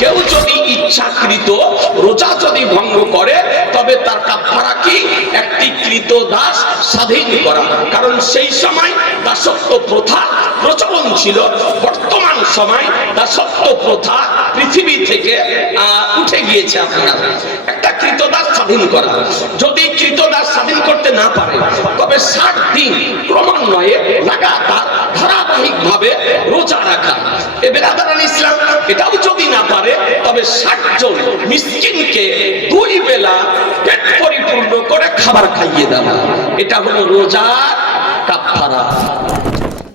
কেউ যদি ইচ্ছাকৃত রোজা যদি ভঙ্গ করে তবে তার কাফারা কি? একটি কৃত দাস স্বাধীন করা। কারণ সেই সময় দাসত্ব প্রথা প্রচলন ছিল, বর্তমান সময় দাসত্ব প্রথা পৃথিবী থেকে উঠে গিয়েছে। আপনার একটা কৃতদাস স্বাধীন করা, যদি কৃতদাস স্বাধীন করতে না পারে তবে 60 দিন ক্রমান্বয়ে লাগাতার ধারাবাহিক ভাবে রোজা রাখা। এ বেরাদারান ইসলাম, এটাও যদি না পারে তবে 60 জন মিসকিনকে 2 বেলা পেট পরিপূর্ণ করে খাবার খাইয়ে দেওয়া। এটা হলো রোজার কাফারা।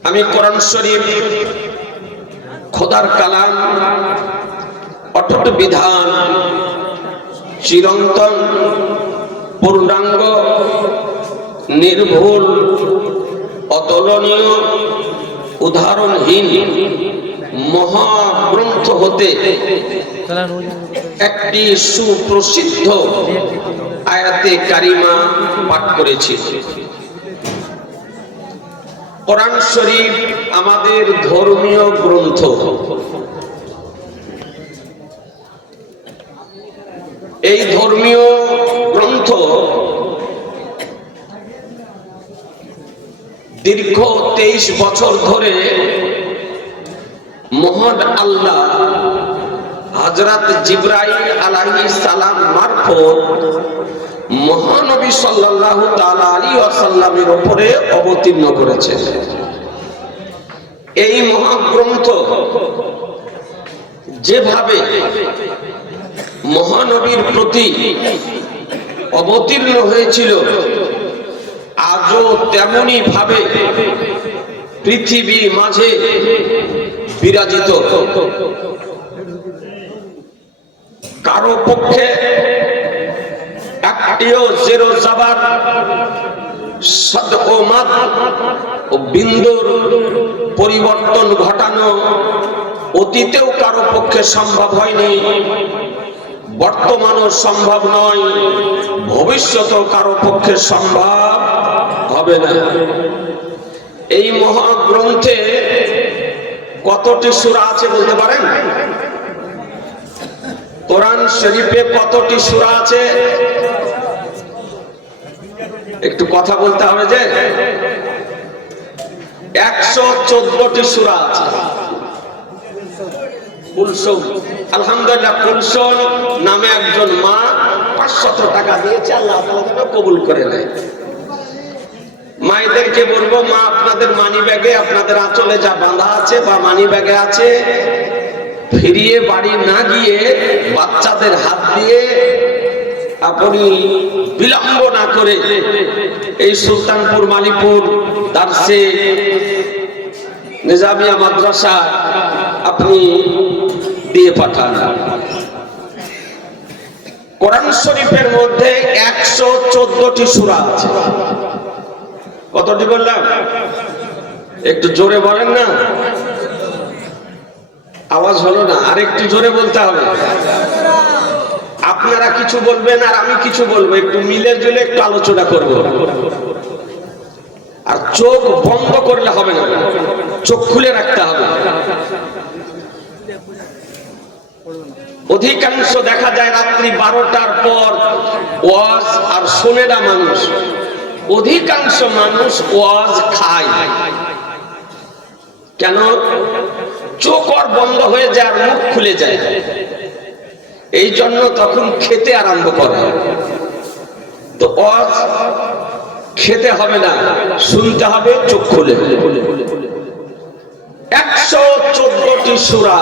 আমি কোরআন শরীফ খোদার কালাম, অটুট বিধান, চিরন্তন, পূর্ণাঙ্গ, নির্ভুল, অতুলনীয়, উদাহরণহীন মহাগ্রন্থ হতে একটি সুপ্রসিদ্ধ আয়াতে কারিমা পাঠ করেছি। কোরআন শরীফ আমাদের ধর্মীয় গ্রন্থ। এই ধর্মীয় গ্রন্থ দীর্ঘ 23 বছর ধরে মহান আল্লাহ হযরত জিবরাইল আলাইহিস সালাম মারফত মহানবী সাল্লাল্লাহু তাআলা আলাইহি ওয়াসাল্লামের উপরে অবতীর্ণ করেছে। এই মহাগ্রন্থ যেভাবে মহানবীর প্রতি অবতীর্ণ হয়েছিল, আজও তেমনি ভাবে পৃথিবীর মাঝে বিরাজিত। কারো পক্ষে একটিও জেরো জাবার সদ ও মাদ ও বিন্দুর পরিবর্তন ঘটানো অতীতেও কারো পক্ষে সম্ভব হয়নি, বর্তমানও সম্ভব নয়, ভবিষ্যতেও কারো পক্ষে সম্ভব হবে না। এই মহাগ্রন্থে কতটি সূরা আছে বলতে পারেন? কোরআন শরীফে কতটি সূরা আছে? একটু কথা বলতে হবে যে 114টি সূরা আছে। কুলসুম, আলহামদুলিল্লাহ, কুলসুম নামে একজন মা 500 টাকা দিয়েছে, আল্লাহ তাআলা কবুল করে নেয়। মায়েদেরকে বলবো, মা আপনাদের মানি ব্যাগে, আপনাদের আঁচলে যা বাঁধা আছে বা মানি ব্যাগে আছে, ফিরিয়ে বাড়ি না গিয়ে বাচ্চাদের হাত দিয়ে আপনি বিলম্ব না করে এই সুলতানপুর মালিপুর দারসে নিজামিয়া মাদ্রাসা আপনি দিয়ে পাঠান। কোরআন শরীফের মধ্যে 114টি সূরা আছে। কতটি বললাম? একটু জোরে বলেন না, আওয়াজ হলো না, আর একটু জোরে বলতে হবে। আপনারা কিছু বলবেন আর আমি কিছু বলবো, একটু মিলে জুলে একটু আলোচনা করব। আর চোখ বন্ধ করলে হবে না, চোখ খুলে রাখতে হবে। অধিকাংশ দেখা যায় রাত্রি 12টার পর ওয়াজ আর শোনে না মানুষ। অধিকাংশ মানুষ ওয়াজ খায়। কেন? চোখ আর বন্ধ হয়ে যায় আর মুখ খুলে যায়, এই জন্য তখন খেতে আরম্ভ করে। তো ওয়াজ খেতে হবে না, শুনতে হবে চোখ খুলে। 114টি সূরা,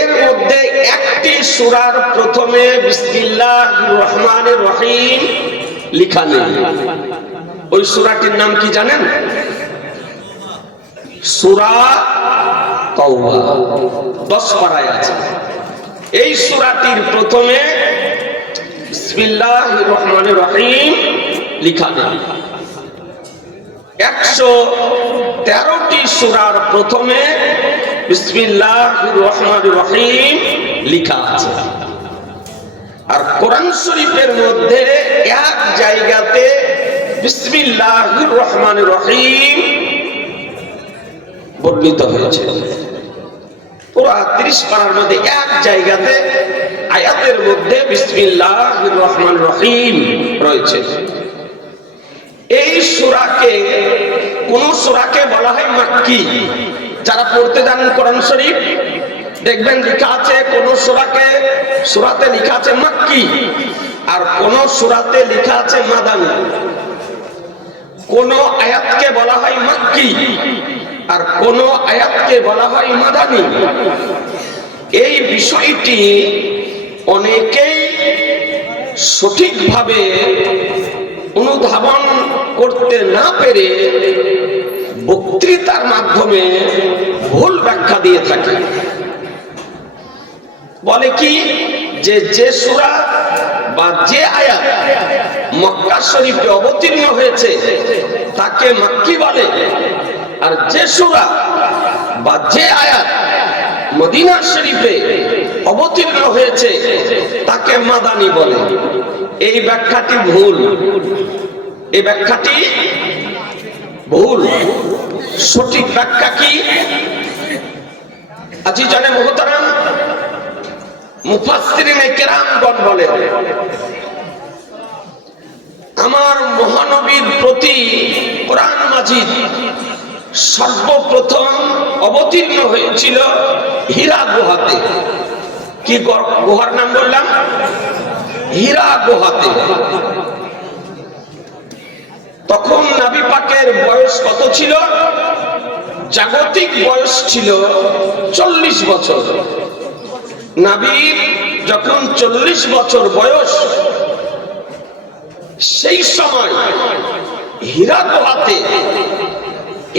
এর মধ্যে একটি সূরার প্রথমে বিসমিল্লাহির রহমানির রহিম লেখা নেই। ওই সূরাটির নাম কি জানেন? সূরা তাওবা, 10 পারায় আছে। এই সূরাটির প্রথমে বিসমিল্লাহির রহমানির রহিম লেখা নেই। 113টি সূরার প্রথমে বিসমিল্লাহির রহমানির রহিম লেখা আছে। আর কোরআন শরীফের মধ্যে এক জায়গাতে বিসমিল্লাহির রহমানির রহিম বর্ণিত হয়েছে। পুরা 30 পারার মধ্যে এক জায়গাতে আয়াতের মধ্যে বিসমিল্লাহির রহমানির রহিম রয়েছে। এই সূরাকে কোন সূরাকে বলা হয় মাক্কি। যারা পড়তে জানেন কোরআন শরীফ দেখবেন লেখা আছে কোন সূরাতে লেখা আছে মাক্কি, আর কোন সূরাতে লেখা আছে মাদানী। কোন আয়াতকে বলা হয় মাক্কি আর কোন আয়াতকে বলা হয় মাদানী। এই বিষয়টি অনেকেই সঠিকভাবে অনুধাবন করতে না পেরে বক্তৃতার মাধ্যমে ভুল ব্যাখ্যা দিয়ে থাকে। বলে কি যে সূরা বা যে আয়াত মক্কা শরীফে অবতীর্ণ হয়েছে তাকে মাক্কি বলে, আর যে সূরা বা যে আয়াত মদিনা শরীফে অবতীর্ণ হয়েছে তাকে মাদানী বলে। এই ব্যাখ্যাটি ভুল, এই ব্যাখ্যাটি ভুল। সঠিক ব্যাখ্যা কি? আজিজানে মুহতারাম মুফাসসিরিনে কেরামগণ বলেন, আমার মহানবীর প্রতি কোরআন মাজিদ সর্বপ্রথম অবতীর্ণ হয়েছিল হীরা গুহাতে। কি গুহার নাম বললাম? হীরা গুহাতে। তখন নবী পাকের বয়স কত ছিল? জাগতিক বয়স ছিল 40 বছর। নবীর যখন 40 বছর বয়স, সেই সময় হীরা গুহাতে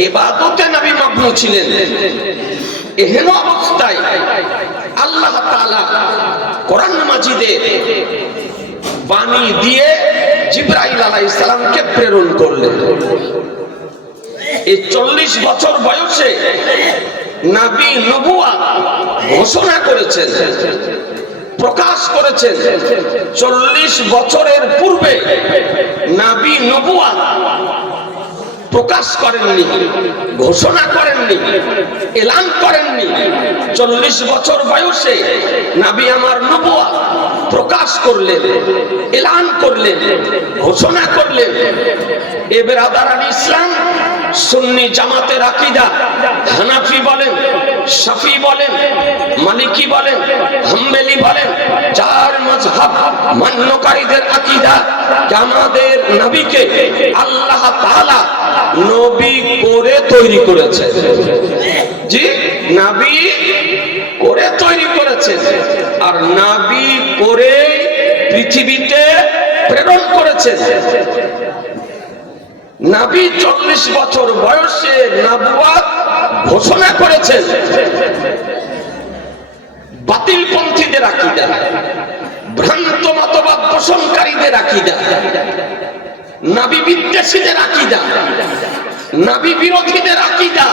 ইবাদতে নবী মগ্ন ছিলেন। এহেন অবস্থায় আল্লাহ তাআলা কোরআন মাজিদে বাণী দিয়ে জিবরাইল আলাইহিস সালামকে প্রেরণ করলেন। এই 40 বছর বয়সে নবী নবুয়ত ঘোষণা করেছেন, প্রকাশ করেছেন। 40 বছরের পূর্বে নবী নবুয়ত প্রকাশ করেননি, ঘোষণা করেননি, এলান করেননি। 40 বছর বয়সে নবী আমার নবুয়ত প্রকাশ করলেন, এলান করলেন, ঘোষণা করলেন। এ বেরাদারান ইসলাম, সুন্নি জামাতের আকীদা, হানাফি বলেন, শাফি বলেন, মালিকি বলেন, হাম্বলি বলেন, চার মাযহাব মান্যকারীদের আকীদা আমাদের নবীকে আল্লাহ তাআলা নবী করে তৈরি করেছে। জি, নবী করে তৈরি করেছে, আর নবী করে পৃথিবীতে প্রেরণ করেছেন। নবী 40 বছর বয়সে নবুয়ত ঘোষণা করেছেন। বাতিলপন্থীদের আকীদা, ভ্রান্ত মতবাদ পোষণকারীদের আকীদা, নবী বিদ্বেষীদের আকীদা, নবী বিরোধীদের আকীদা,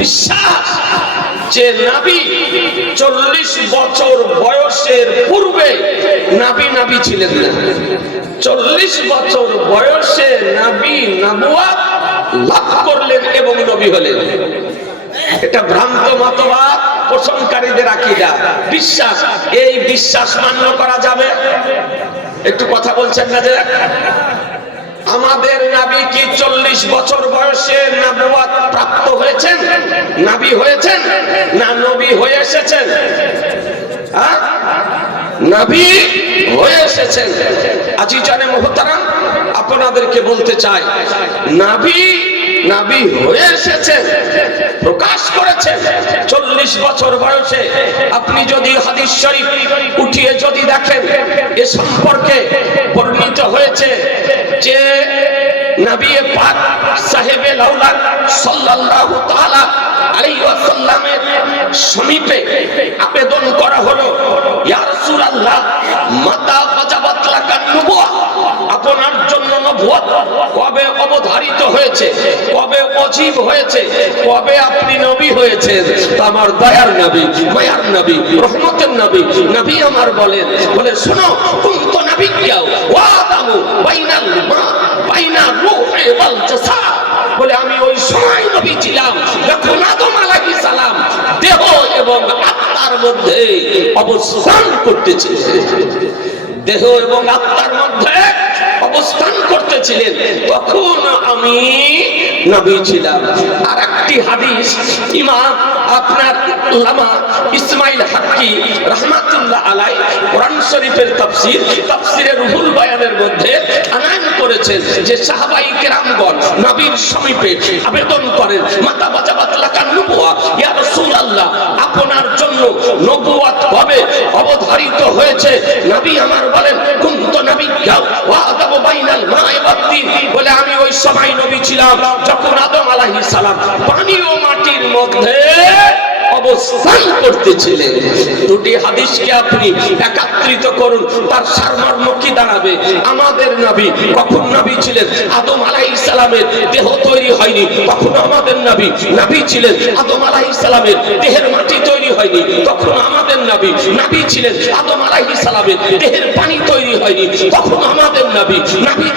বিশ্বাস যে নবী 40 বছর বয়সের পূর্বে নবী ছিলেন না। 40 বছর বয়সে নবী নবুয়ত লাভ করলেন এবং নবী হলেন। এটা ভ্রান্ত মতবাদ পোষণকারীদের আকীদা, বিশ্বাস। এই বিশ্বাস মান্য করা যাবে? একটু কথা বলছেন না যে আমাদের নবী কি 40 বছর বয়সে নবুয়ত প্রাপ্ত হয়েছেন, নবী হয়েছেন, না নবী হয়ে এসেছেন? নবী হয়ে এসেছেন। আজিজানে মুহতারাম, আপনাদেরকে বলতে চাই, নবী হয়ে এসেছেন, প্রকাশ করেছেন 40 বছর বয়সে। আপনি যদি হাদিস শরীফ উঠিয়ে যদি দেখেন, এ সম্পর্কে বর্ণিত হয়েছে যে নবী পাক সাহেবে লাউলাদ সাল্লাল্লাহু তাআলা আলাইহি ওয়াসাল্লামের সমীপে আবেদন করা হলো, ইয়া রাসূলুল্লাহ মাতা ওয়াজাবাত লাকান নবুওয়া, আপনার জন্য নবুয়ত কবে অবধারিত হয়েছে, কবে ওয়াজিব হয়েছে, কবে আপনি নবী হয়েছেন? আমার দয়ার নবী, মায়ার নবী, রহমতের নবী, নবী আমার বলে শোনো, কুনতু নাবিয়্যা ওয়া আদামু বাইনাল মা বাইনা রূহি ওয়াল জাসাদ। বলে আমি ওই সময় নবী ছিলাম যখন আদম আলাইহিস সালাম দেহ এবং আত্মার মধ্যে অবস্থান করতেছিলেন। দেহ এবং আত্মার মধ্যে অবস্থান করতেছিলেন, তখন আমি নবী ছিলাম। আর একটি হাদিস ইমাম আপনার আল্লামা ইসমাইল হাক্কি রাহমাতুল্লাহ আলাইহি কোরআন শরীফের তাফসীরে রুহুল বয়ানের মধ্যে আনায়ন করেছেন যে সাহাবায়ে কেরামগণ নবীর সমীপে আবেদন করেন, মাতা বাজাবাত লাকান নবুয়া, ইয়া রাসূলুল্লাহ আপনার জন্য নবুয়ত কবে অবধারিত হয়েছে? নবী আমার বলেন কুনতু নাবিয়্যা ওয়া আদাবু বাইনাল মা'i ওয়াত তিন, বলে আমি ওই সময় নবী ছিলাম যখন আদম আলাইহিস সালাম পানি ও মাটির মধ্যে অবস্থান করতেছিলেন। দুটি হাদিসকে আপনি একত্রিত করুন, তার সারমর্ম কি দাঁড়াবে? আমাদের নবী কখন নবী ছিলেন? আদম আলাইহিস সালামের দেহ তৈরি হয়নি তখন আমাদের নবী ছিলেন। আদম আলাইহিস সালামের দেহের মাটি তৈরি হয়নি তখন আমাদের নবী ছিলেন। আদম আলাইহিস সালামের দেহের পানি তৈরি হয়নি তখন আমাদের নবী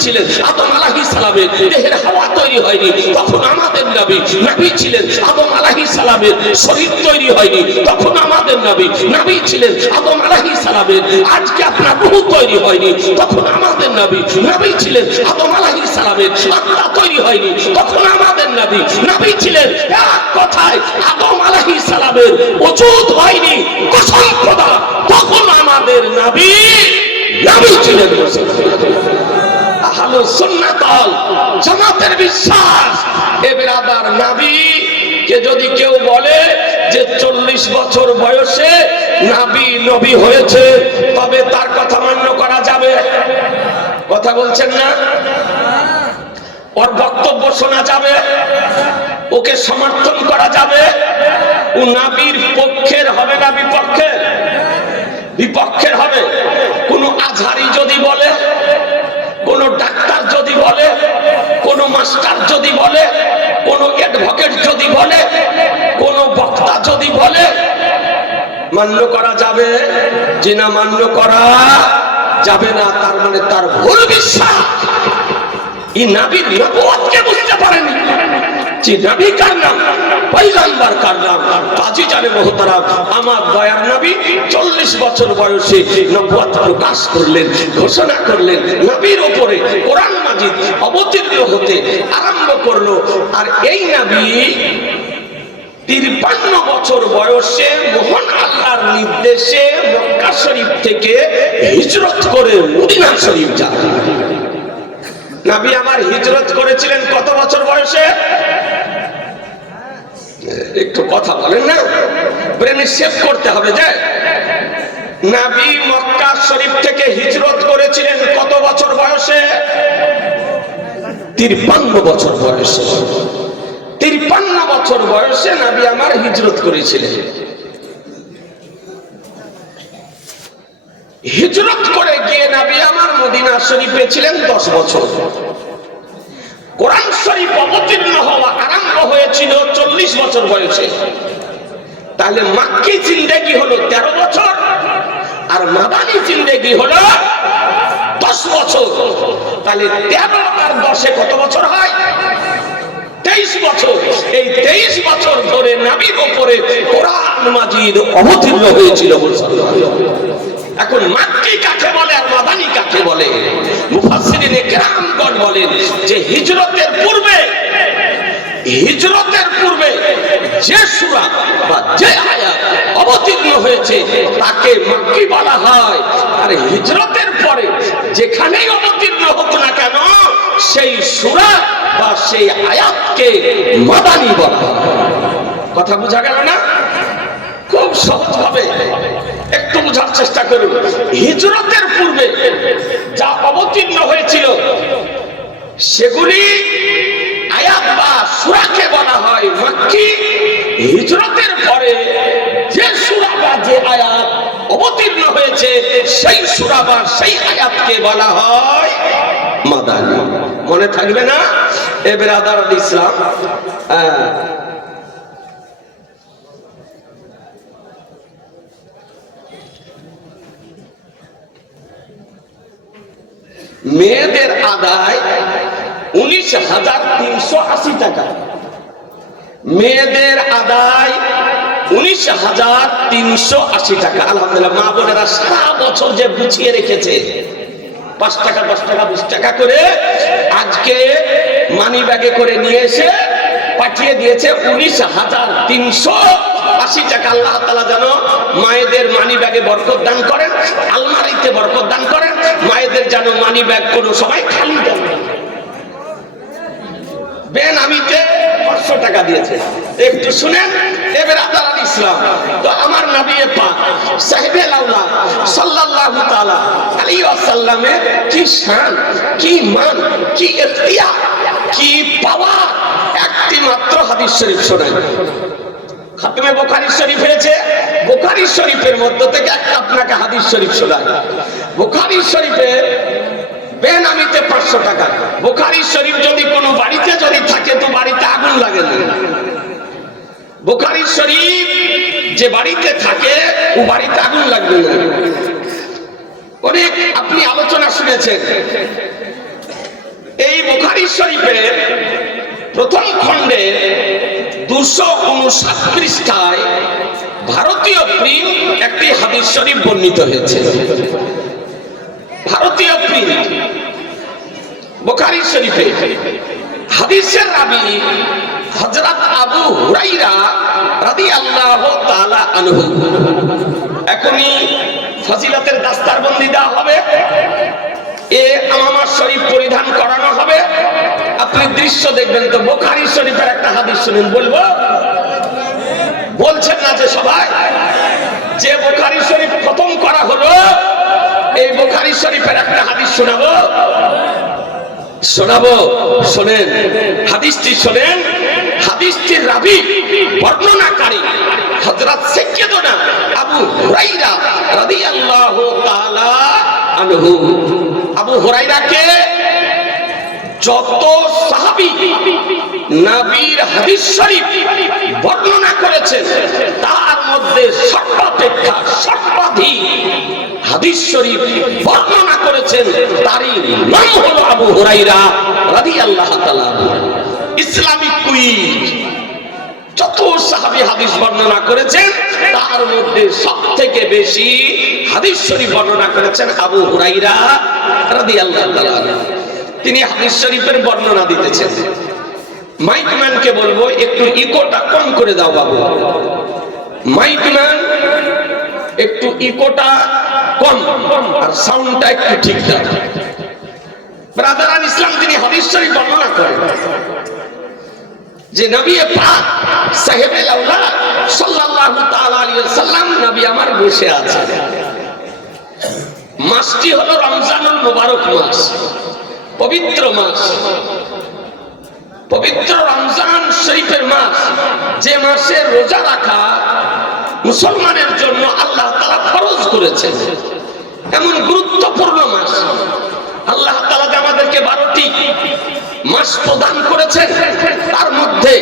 ছিলেন। আদম আলাইহিস সালামের দেহের হাওয়া তৈরি হয়নি তখন আমাদের নবী ছিলেন। আদম আলাইহিস সালামের শরীর তৈরি হয়নি তখন আমাদের নবী ছিলেন। আদম আলাইহিস সালামের আজকে আপনার রূহ তৈরি হয়নি তখন আমাদের নবী ছিলেন। আদম আলাইহিস সালামের আত্মা তৈরি হয়নি তখন আমাদের নবী ছিলেন। এক কথায় আদম আলাইহিস সালামের ওজুদ হয়নি কসম খোদা তখন আমাদের নবী ছিলেন। আহলুস সুন্নাত ওয়াল জামাতের বিশ্বাস, এ বিরাদার নবী কে যদি কেউ বলে যে 40 বছর বয়সে নবী হয়েছে তবে তার কথা মান্য করা যাবে? কথা বলছেন না? ওর বক্তব্য শোনা যাবে? ওকে সমর্থন করা যাবে? ও নবীর পক্ষের হবে না বিপক্ষের হবে? কোন আজহারি যদি বলে, কোন ডাক্তার যদি বলে, কোন মাস্টার যদি বলে, কোন অ্যাডভোকেট যদি বলে, কোন বক্তা যদি বলে, মান্য করা যাবে? যে না মান্য করা যাবে না, তার মানে তার ভুল বিশ্বাস। এই নবীর নবুয়তকে বুঝতে পারেনি যে নবী কার নাম, পয়গম্বর কার নাম। কাজী জানে মোহতারাম, আমার দয়ার নবী 40 বছর বয়সে নবুয়ত প্রকাশ করলেন, ঘোষণা করলেন। নবীর উপরে কোরআন মাজিদ অবতীর্ণ হতে আরম্ভ করলো। আর এই নবী 53 বছর বয়সে মহান আল্লাহর নির্দেশে মক্কা শরীফ থেকে হিজরত করে মদিনা শরীফ যান। নবী আমার হিজরত করেছিলেন কত বছর বয়সে? একটু কথা বলেন না, ব্রেনে সেভ করতে হবে। যে নবী মক্কা শরীফ থেকে হিজরত করেছিলেন কত বছর বয়সে? 53 বছর বয়সে। 53 বছর বয়সে নবী আমার হিজরত করেছিলেন। হিজরত করে গিয়ে নবী আমার মদিনা শরীফে ছিলেন 10 বছর। কোরআন শরীফ অবতীর্ণ হওয়া আরম্ভ হয়েছিল 40 বছর বয়সে। তাহলে মাক্কি জিন্দেগি হলো 13 বছর আর মাদানী জিন্দেগি হলো 10 বছর। তাহলে 13 আর 10 কত বছর হয়? 23 বছর। এই 23 বছর ধরে নবীর উপরে কোরআন মাজিদ অবতীর্ণ হয়েছিল। এখন মাক্কি কাকে বলে আর মাদানী কাকে বলে? মুফাসসিরিনে কেরামগণ বলেন যে হিজরতের পূর্বে যে সূরা বা যে আয়াত অবতীর্ণ হয়েছে তাকে মাক্কি বলা হয়। আর হিজরতের পরে যেখানেই অবতীর্ণ হোক না কেন সেই সূরা বা সেই আয়াতকে মাদানী বলা হয়। কথা বোঝা গেল না? খুব সহজ ভাবে একটু বোঝার চেষ্টা করুন। হিজরতের পূর্বে যা অবতীর্ণ হয়েছিল সেগুলি আয়াত বা সূরাকে বলা হয় মাক্কি। হিজরতের পরে যে সূরা বা যে আয়াত অবতীর্ণ হয়েছে সেই সূরা বা সেই আয়াতকে বলা হয় মাদানী। মনে থাকবে না? এ বিরাদার ইসলাম, মেয়েদের আদায় 19,380 টাকা। মেয়েদের আদায় 19,380 টাকা। আলহামদুলিল্লাহ, মা বোনেরা সারা বছর যে গুছিয়ে রেখেছে 5 টাকা 10 টাকা 20 টাকা করে, আজকে মানি ব্যাগে করে নিয়ে এসে পাঠিয়ে দিয়েছে 19,380 টাকা। আল্লাহ তাআলা যেন মায়েদের মানি ব্যাগে বরকত দান করেন, আলমারিতে বরকত দান করেন, মায়েদের যেন মানি ব্যাগ কোনো সময় খালি দেন। বেনামিতে 500 টাকা দিয়েছে। একটু শুনেন, এবার আদাল ইসলাম তো আমার নবী পাক সাহেবে লাউলা সাল্লাল্লাহু তাআলা আলাইহি ওয়াসাল্লামের কি শান, কি মান, কি ইখতিয়ার, কি পাওয়ার, একটি মাত্র হাদিস শরীফ শোনেন। খাতমে বুখারী শরীফ হয়েছে, বুখারী শরীফের মধ্য থেকে একটা আপনাকে হাদিস শরীফ শোনায়। বুখারী শরীফের বেনামিতে 500 টাকা। বুখারী শরীফ যদি কোনো বাড়িতে যদি থাকে তো বাড়িতে আগুন লাগে না। বুখারী শরীফ যে বাড়িতে থাকে ও বাড়িতে আগুন লাগবে না। অনেক আপনি আলোচনা শুনেছেন। এই বুখারী শরীফের প্রথম খণ্ডে 259 পৃষ্ঠায় ভারতীয় প্রিন্ট একটি হাদিস শরীফ বর্ণিত হয়েছে। ভারতীয় প্রিন্ট বুখারী শরীফে হাদিসের রাবী হযরত আবু হুরায়রা রাদিয়াল্লাহু তাআলা আনহু। এখনই ফজিলতের দাস্তারবন্দি দেওয়া হবে, আমামা শরীফ পরিধান করানো হবে। আপনি দৃশ্য দেখবেন তো। বুখারী শরীফের একটা হাদিস শুনুন, বলবো? বলছেন না যে সবাই? যে বুখারী শরীফ খতম করা হলো, এই বুখারী শরীফের একটা হাদিস শোনাবো। শোনেন, হাদিসটি শোনেন। হাদিসটির রাবী বর্ণনাকারী হযরত সাইয়্যিদুনা আবু হুরায়রা রাদিয়াল্লাহু তাআলা আনহু। আবু হুরায়রাকে যত সাহাবী নবীর হাদিস শরীফ বর্ণনা করেছেন তার মধ্যে সর্বাপেক্ষা সর্বাধিক হাদিস শরীফ বর্ণনা করেছেন, তারই নাম হলো আবু হুরায়রা রাদিয়াল্লাহু তাআলা। ইসলামিক কুইজ, যত সাহাবী হাদিস বর্ণনা করেছেন তার মধ্যে সবথেকে বেশি হাদিস শরীফ বর্ণনা করেছেন আবু হুরায়রা রাদিয়াল্লাহু তাআলা। তিনি হাদিস শরীফের বর্ণনা দিতেছেন। মাইকম্যানকে বলবো একটু ইকোটা কম করে দাও বাবু। মাইকম্যান একটু ইকোটা কম আর সাউন্ডটা একটু ঠিকঠাক। ব্রাদারান ইসলাম তিনি হাদিস শরীফ বর্ণনা করেন যে নবী পাক সাহেবে লাউলা সাল্লাল্লাহু তাআলা আলাইহি ওয়াসাল্লাম নবী আমার বসে আছে। মাসটি হলো রমজানুল মুবারক মাস, পবিত্র মাস, পবিত্র রমজান শরীফের মাস, যে মাসে রোজা রাখা মুসলমানের জন্য আল্লাহ তাআলা ফরজ করেছেন। এমন গুরুত্বপূর্ণ মাস আল্লাহ তাআলা আমাদেরকে 12টি মাস প্রদান করেছেন। তার মধ্যে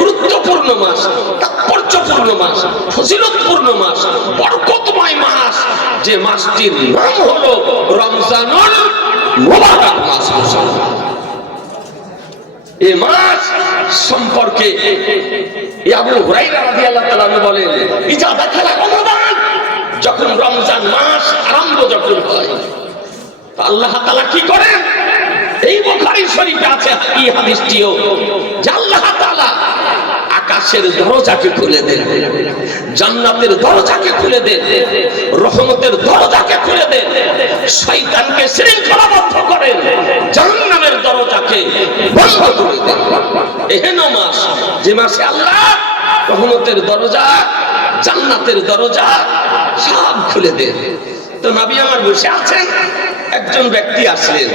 গুরুত্বপূর্ণ মাস, তাৎপর্যপূর্ণ মাস, ফজিলতপূর্ণ মাস, বরকতময় মাস, যে মাসটির নাম হলো রমজানুল মুবারক মাস। এই মাস সম্পর্কে আবু হুরায়রা রাদিয়াল্লাহু তাআলা বলেন, ইজা দাখালা রমাদান, যখন রমজান মাস আরম্ভ যখন হয় আল্লাহ তাআলা কি করেন? এই বুখারী শরীফে আছে এই হাদিসটিও, যে আল্লাহ তাআলা আকাশের দরজাকে খুলে দেন, জান্নাতের দরজাকে খুলে দেন, রহমতের দরজাকে খুলে দেন, শয়তানকে শৃঙ্খলাবদ্ধ করেন, জাহান্নামের দরজাকে বন্ধ করে দেন। এহেন মাস, যে মাসে আল্লাহ রহমতের দরজা, জান্নাতের দরজা সব খুলে দেন। তো নবী আমার বসে আছেন, একজন ব্যক্তি আসলেন,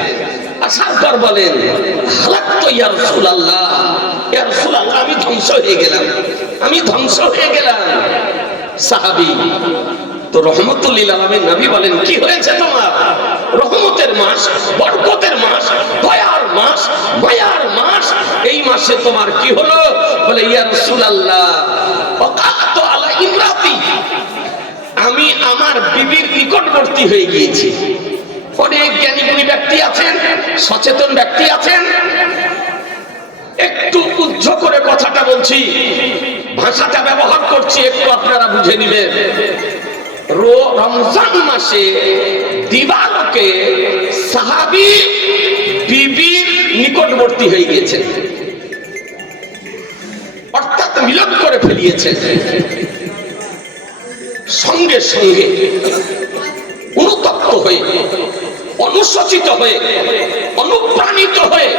আসার পর বলেন, হালাকতু ইয়া রাসূলুল্লাহ, ইয়া রাসূলুল্লাহ, আমি ধ্বংস হয়ে গেলাম, আমি ধ্বংস হয়ে গেলাম। সাহাবী তো রহমতুল লিল আলামিন নবী বলেন, কি হয়েছে তোমার? রহমতের মাস, বরকতের মাস, দয়ার মাস, মায়ার মাস, এই মাসে তোমার কি হলো? বলে, ইয়া রাসূলুল্লাহ, ওয়াকাতু আলা ইমরাতি, আমি আমার বিবির নিকটবর্তী হয়ে গিয়েছি। অনেক জ্ঞানী গুণী ব্যক্তি আছেন, সচেতন ব্যক্তি আছেন, উচ্চ করে কথাটা বলছি, ভাষাটা ব্যবহার করছি, একটু আপনারা বুঝে নিবেন। রমজান মাসে দিবালোকে সাহাবী বিবির নিকটবর্তী হয়ে গিয়েছেন, অর্থাৎ মিলন করে ফেলিয়েছেন। সঙ্গে সঙ্গে অনুতপ্ত হয়ে, অনুশোচিত হয়ে, অনুপ্রাণিত হয়ে,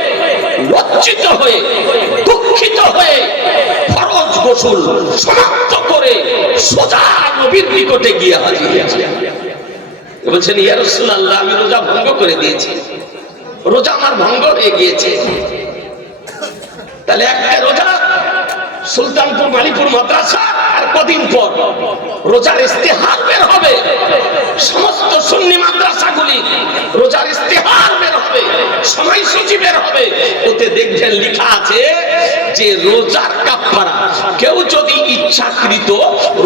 লজ্জিত হয়ে, দুঃখিত হয়ে ফরজ গোসল সমাপ্ত করে সোজা নবীর নিকটে গিয়ে হাজির হয়েছে। বলছেন, ইয়া রাসূলুল্লাহ, আমি রোজা ভঙ্গ করে দিয়েছি, রোজা আমার ভঙ্গ হয়ে গিয়েছে। তাহলে একটা রোজা সুলতানপুর মালিপুর মাদ্রাসা, আর কদিন পর রোজার ইস্তেহার বের হবে, সমস্ত সুন্নি মাদ্রাসাগুলি রোজার ইস্তেহার বের হবে, সময়সূচি বের হবে। ওতে দেখবেন লেখা আছে যে রোজার কাফারা, কেউ যদি ইচ্ছাকৃত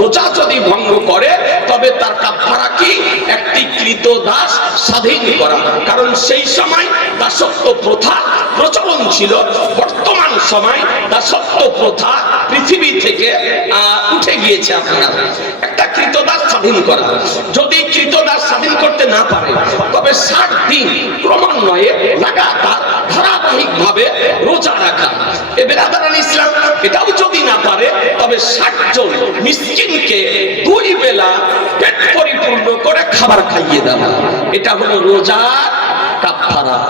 রোজা যদি ভঙ্গ করে তবে তার কাফারা কি? একটি কৃত দাস স্বাধীন করা। কারণ সেই সময় দাসত্ব প্রথা প্রচলন ছিল, বর্তমান সময় দাসত্ব প্রথা পৃথিবী থেকে উঠে গিয়েছে। আপনার একটা কৃতদাস স্বাধীন করা, যদি কৃতদাস স্বাধীন করতে না পারে তবে 60 দিন ক্রমান্বয়ে লাগাতার ধারাবাহিক ভাবে রোজা রাখা। এ বেরাদারান ইসলাম, এটাও যদি না পারে তবে 60 জন মিসকিনকে 2 বেলা পেট পরিপূর্ণ করে খাবার খাইয়ে দেওয়া। এটা হলো রোজার কাফারা।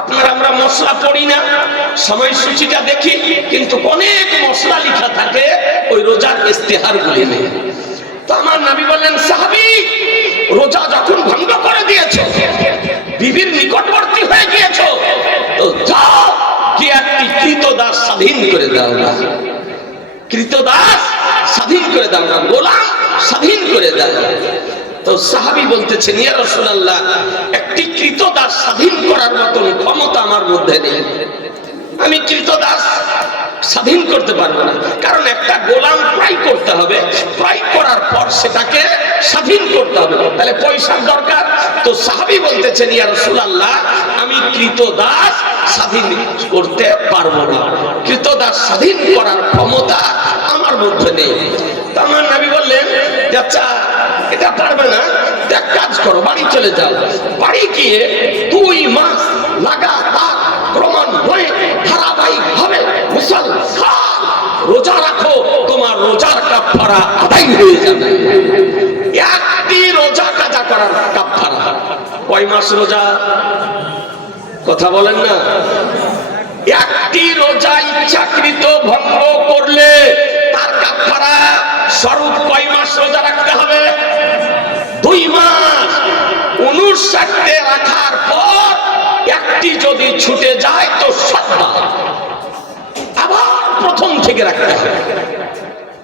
আপনারা আমরা মশলা পড়ি না, সময়সূচিটা দেখি, কিন্তু অনেক মশলা লেখা থাকে ওই রোজার ইস্তেহার গুলি নেই। তো আমার নবী বললেন, সাহাবী, রোজা যখন ভঙ্গ করে দিয়েছো, বিবির নিকটবর্তী হয়ে গিয়েছো, তো যাও গিয়ে একটি কৃতদাস স্বাধীন করে দাও না। কৃতদাস স্বাধীন করে দাও না, গোলাম স্বাধীন করে দাও। তো সাহাবী বলতেছেন, ইয়া রাসূলুল্লাহ, একটি কৃতদাস স্বাধীন করার মতন ক্ষমতা আমার মধ্যে নেই, আমি কৃতদাস স্বাধীন করতে পারবো না। কারণ একটা গোলাম ক্রয় করতে হবে, ক্রয় করার পর সেটাকে স্বাধীন করতে হবে, তাহলে পয়সার দরকার। তো সাহাবী বলতেছেন, ইয়া রাসূলুল্লাহ, আমি কৃতদাস স্বাধীন করতে পারবো না, কৃতদাস স্বাধীন করার ক্ষমতা আমার মধ্যে নেই। তো আমার নবী বললেন, আচ্ছা এটা পারবে না, এক কাজ করো, বাড়ি চলে যাও। বাড়ি গিয়ে 2 মাস লাগাতার ক্রমান্বয়ে ধারাবাহিক ভাবে মুসলমান রোজা রাখো, তোমার রোজার কাফারা আদায় হয়ে যাবে। একটি রোজা কাজা করার কাফারা। কয় মাস রোজা? কথা বলেন না। একটি রোজা ইচ্ছাকৃত ভঙ্গ করলে তার কাফারা স্বরূপ কয় মাস রোজা রাখতে হবে? 2 মাস। 59 রাখার পর একটি যদি ছুটে যায় তো 7 বার আবার প্রথম থেকে রাখতে হবে।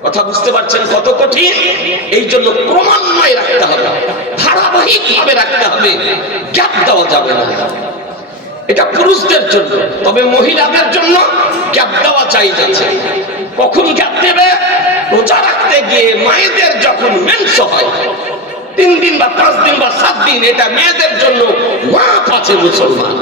কথা বুঝতে পারছেন কত কঠিন? এই জন্য ক্রমান্বয়ে রাখতে হবে, ধারাবাহিক ভাবে রাখতে হবে, গ্যাপ দেওয়া যাবে না। এটা পুরুষদের জন্য, তবে মহিলাদের জন্য গ্যাপ দেওয়া জায়েজ আছে। কখন গ্যাপ দেবে? রোজা রাখতে গিয়ে মায়েদের যখন মেন্স হয়, 3 দিন বা 5 দিন বা 7 দিন, এটা মেয়েদের জন্য মাপ আছে মুসলমান।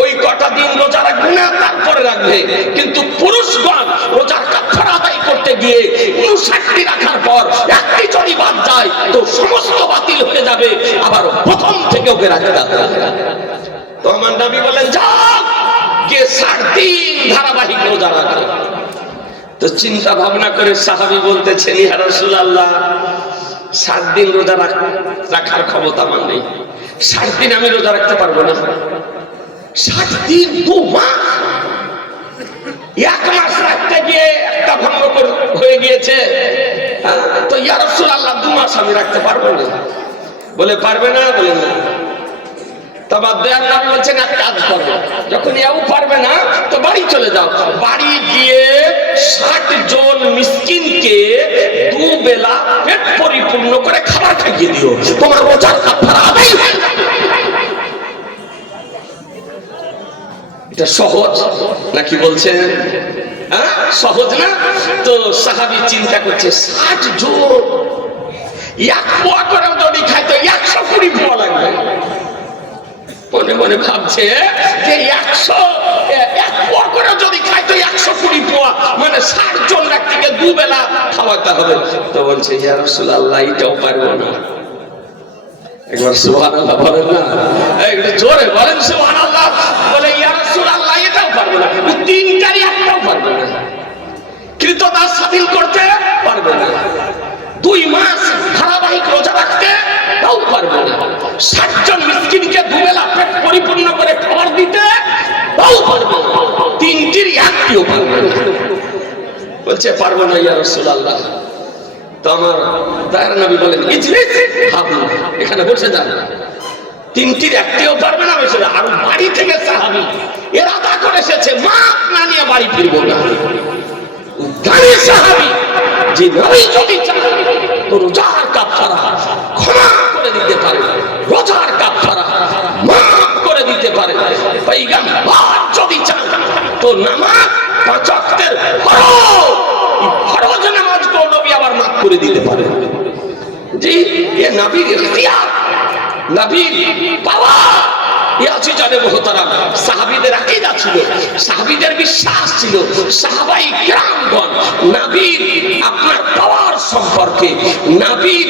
ওই কটা দিন রোজা রাখবে না, তারপরে রাখবে। কিন্তু পুরুষগণ রোজার কাফারা আদায় করতে গিয়ে 59টি রাখার পর একটি যদি বাদ যায় তো সমস্ত বাতিল হয়ে যাবে, আবার প্রথম থেকে ওকে রাখতে হবে। তো আমার নবী বলেন, যাও গিয়ে 60 দিন ধারাবাহিক রোজা রাখো। তো চিন্তা ভাবনা করে সাহাবী বলতেছেন, ইয়া রাসূলুল্লাহ, 60 দিন রোজা রাখার ক্ষমতা আমার নেই, 60 দিন আমি রোজা রাখতে পারবো না। 60 দিন 2 মাস, 1 মাস রাখতে গিয়ে একটা ভঙ্গ হয়ে গিয়েছে। তো ইয়া রাসূলুল্লাহ, 2 মাস আমি রাখতে পারবো না। বলে, পারবে না? বলে না। তবে দেয়ার নাম বলছেন, এক কাজ করো, যখন এও পারবে না তো বাড়ি চলে যাও। বাড়ি গিয়ে 60 জন মিসকিনকে 2 বেলা পেট পরিপূর্ণ করে খাবার খাইয়ে দিও, তোমার রোজার কাফারা আদায় হয়ে যাবে। এটা সহজ নাকি বলছেন? সহজ না? তো সাহাবী চিন্তা করছে, 60 জন 1 পোয়া করে যদি খায় তো 120 পোয়া লাগবে। মনে মনে ভাবছে যে 100 এক পোয়া করে যদি খাই তো 120 পোয়া, মানে 60 জন ব্যক্তিকে দুবেলা খাওয়াতে হবে। তো বলছে ইয়া রাসূলুল্লাহ এটাও পারবো না। একবার সুবহানাল্লাহ বলেন না, একটু জোরে বলেন সুবহানাল্লাহ। বলে ইয়া রাসূলুল্লাহ এটাও পারবো না, 3টারই একটাও পারবো না। কৃতদাস স্বাধীন করতে পারবে না, 2 মাস ধারাবাহিক রোজা রাখতে তাও পারবে না, 60 জন মিসকিনকে দুবেলা পেট পরিপূর্ণ করে খাবার দিতে তাও পারবে না, 3টির একটিও পারবে না। বলছে পারবো না ইয়া রাসূলুল্লাহ। তো আমার দয়ার নবী বলেন ইজলিস হাবি, এখানে বসে যান। 3টির একটিও পারবে না, বসে আর বাড়ি থেকে সাহাবী ইরাদা করে এসেছে মাপ না নিয়ে বাড়ি ফিরবো না। উদ্ধারী সাহাবী যে নবী যদি চান তো রোজার কাফারা ক্ষমা করে দিতে পারে, রোজার কাফারা মাফ করে দিতে পারে। পয়গম্বর যদি চান তো নামাজ 5 ওয়াক্তের ফরজ নামাজ কো নবী আবার মাফ করে দিতে পারে। জি এ নবীর ইখতিয়ার, নবীর পাওয়ার। সাহাবীদের আকীদা ছিল, সাহাবীদের বিশ্বাস ছিল, সাহাবায়ে কিরামগণ নবীর আপনার পাওয়ার সম্পর্কে, নবীর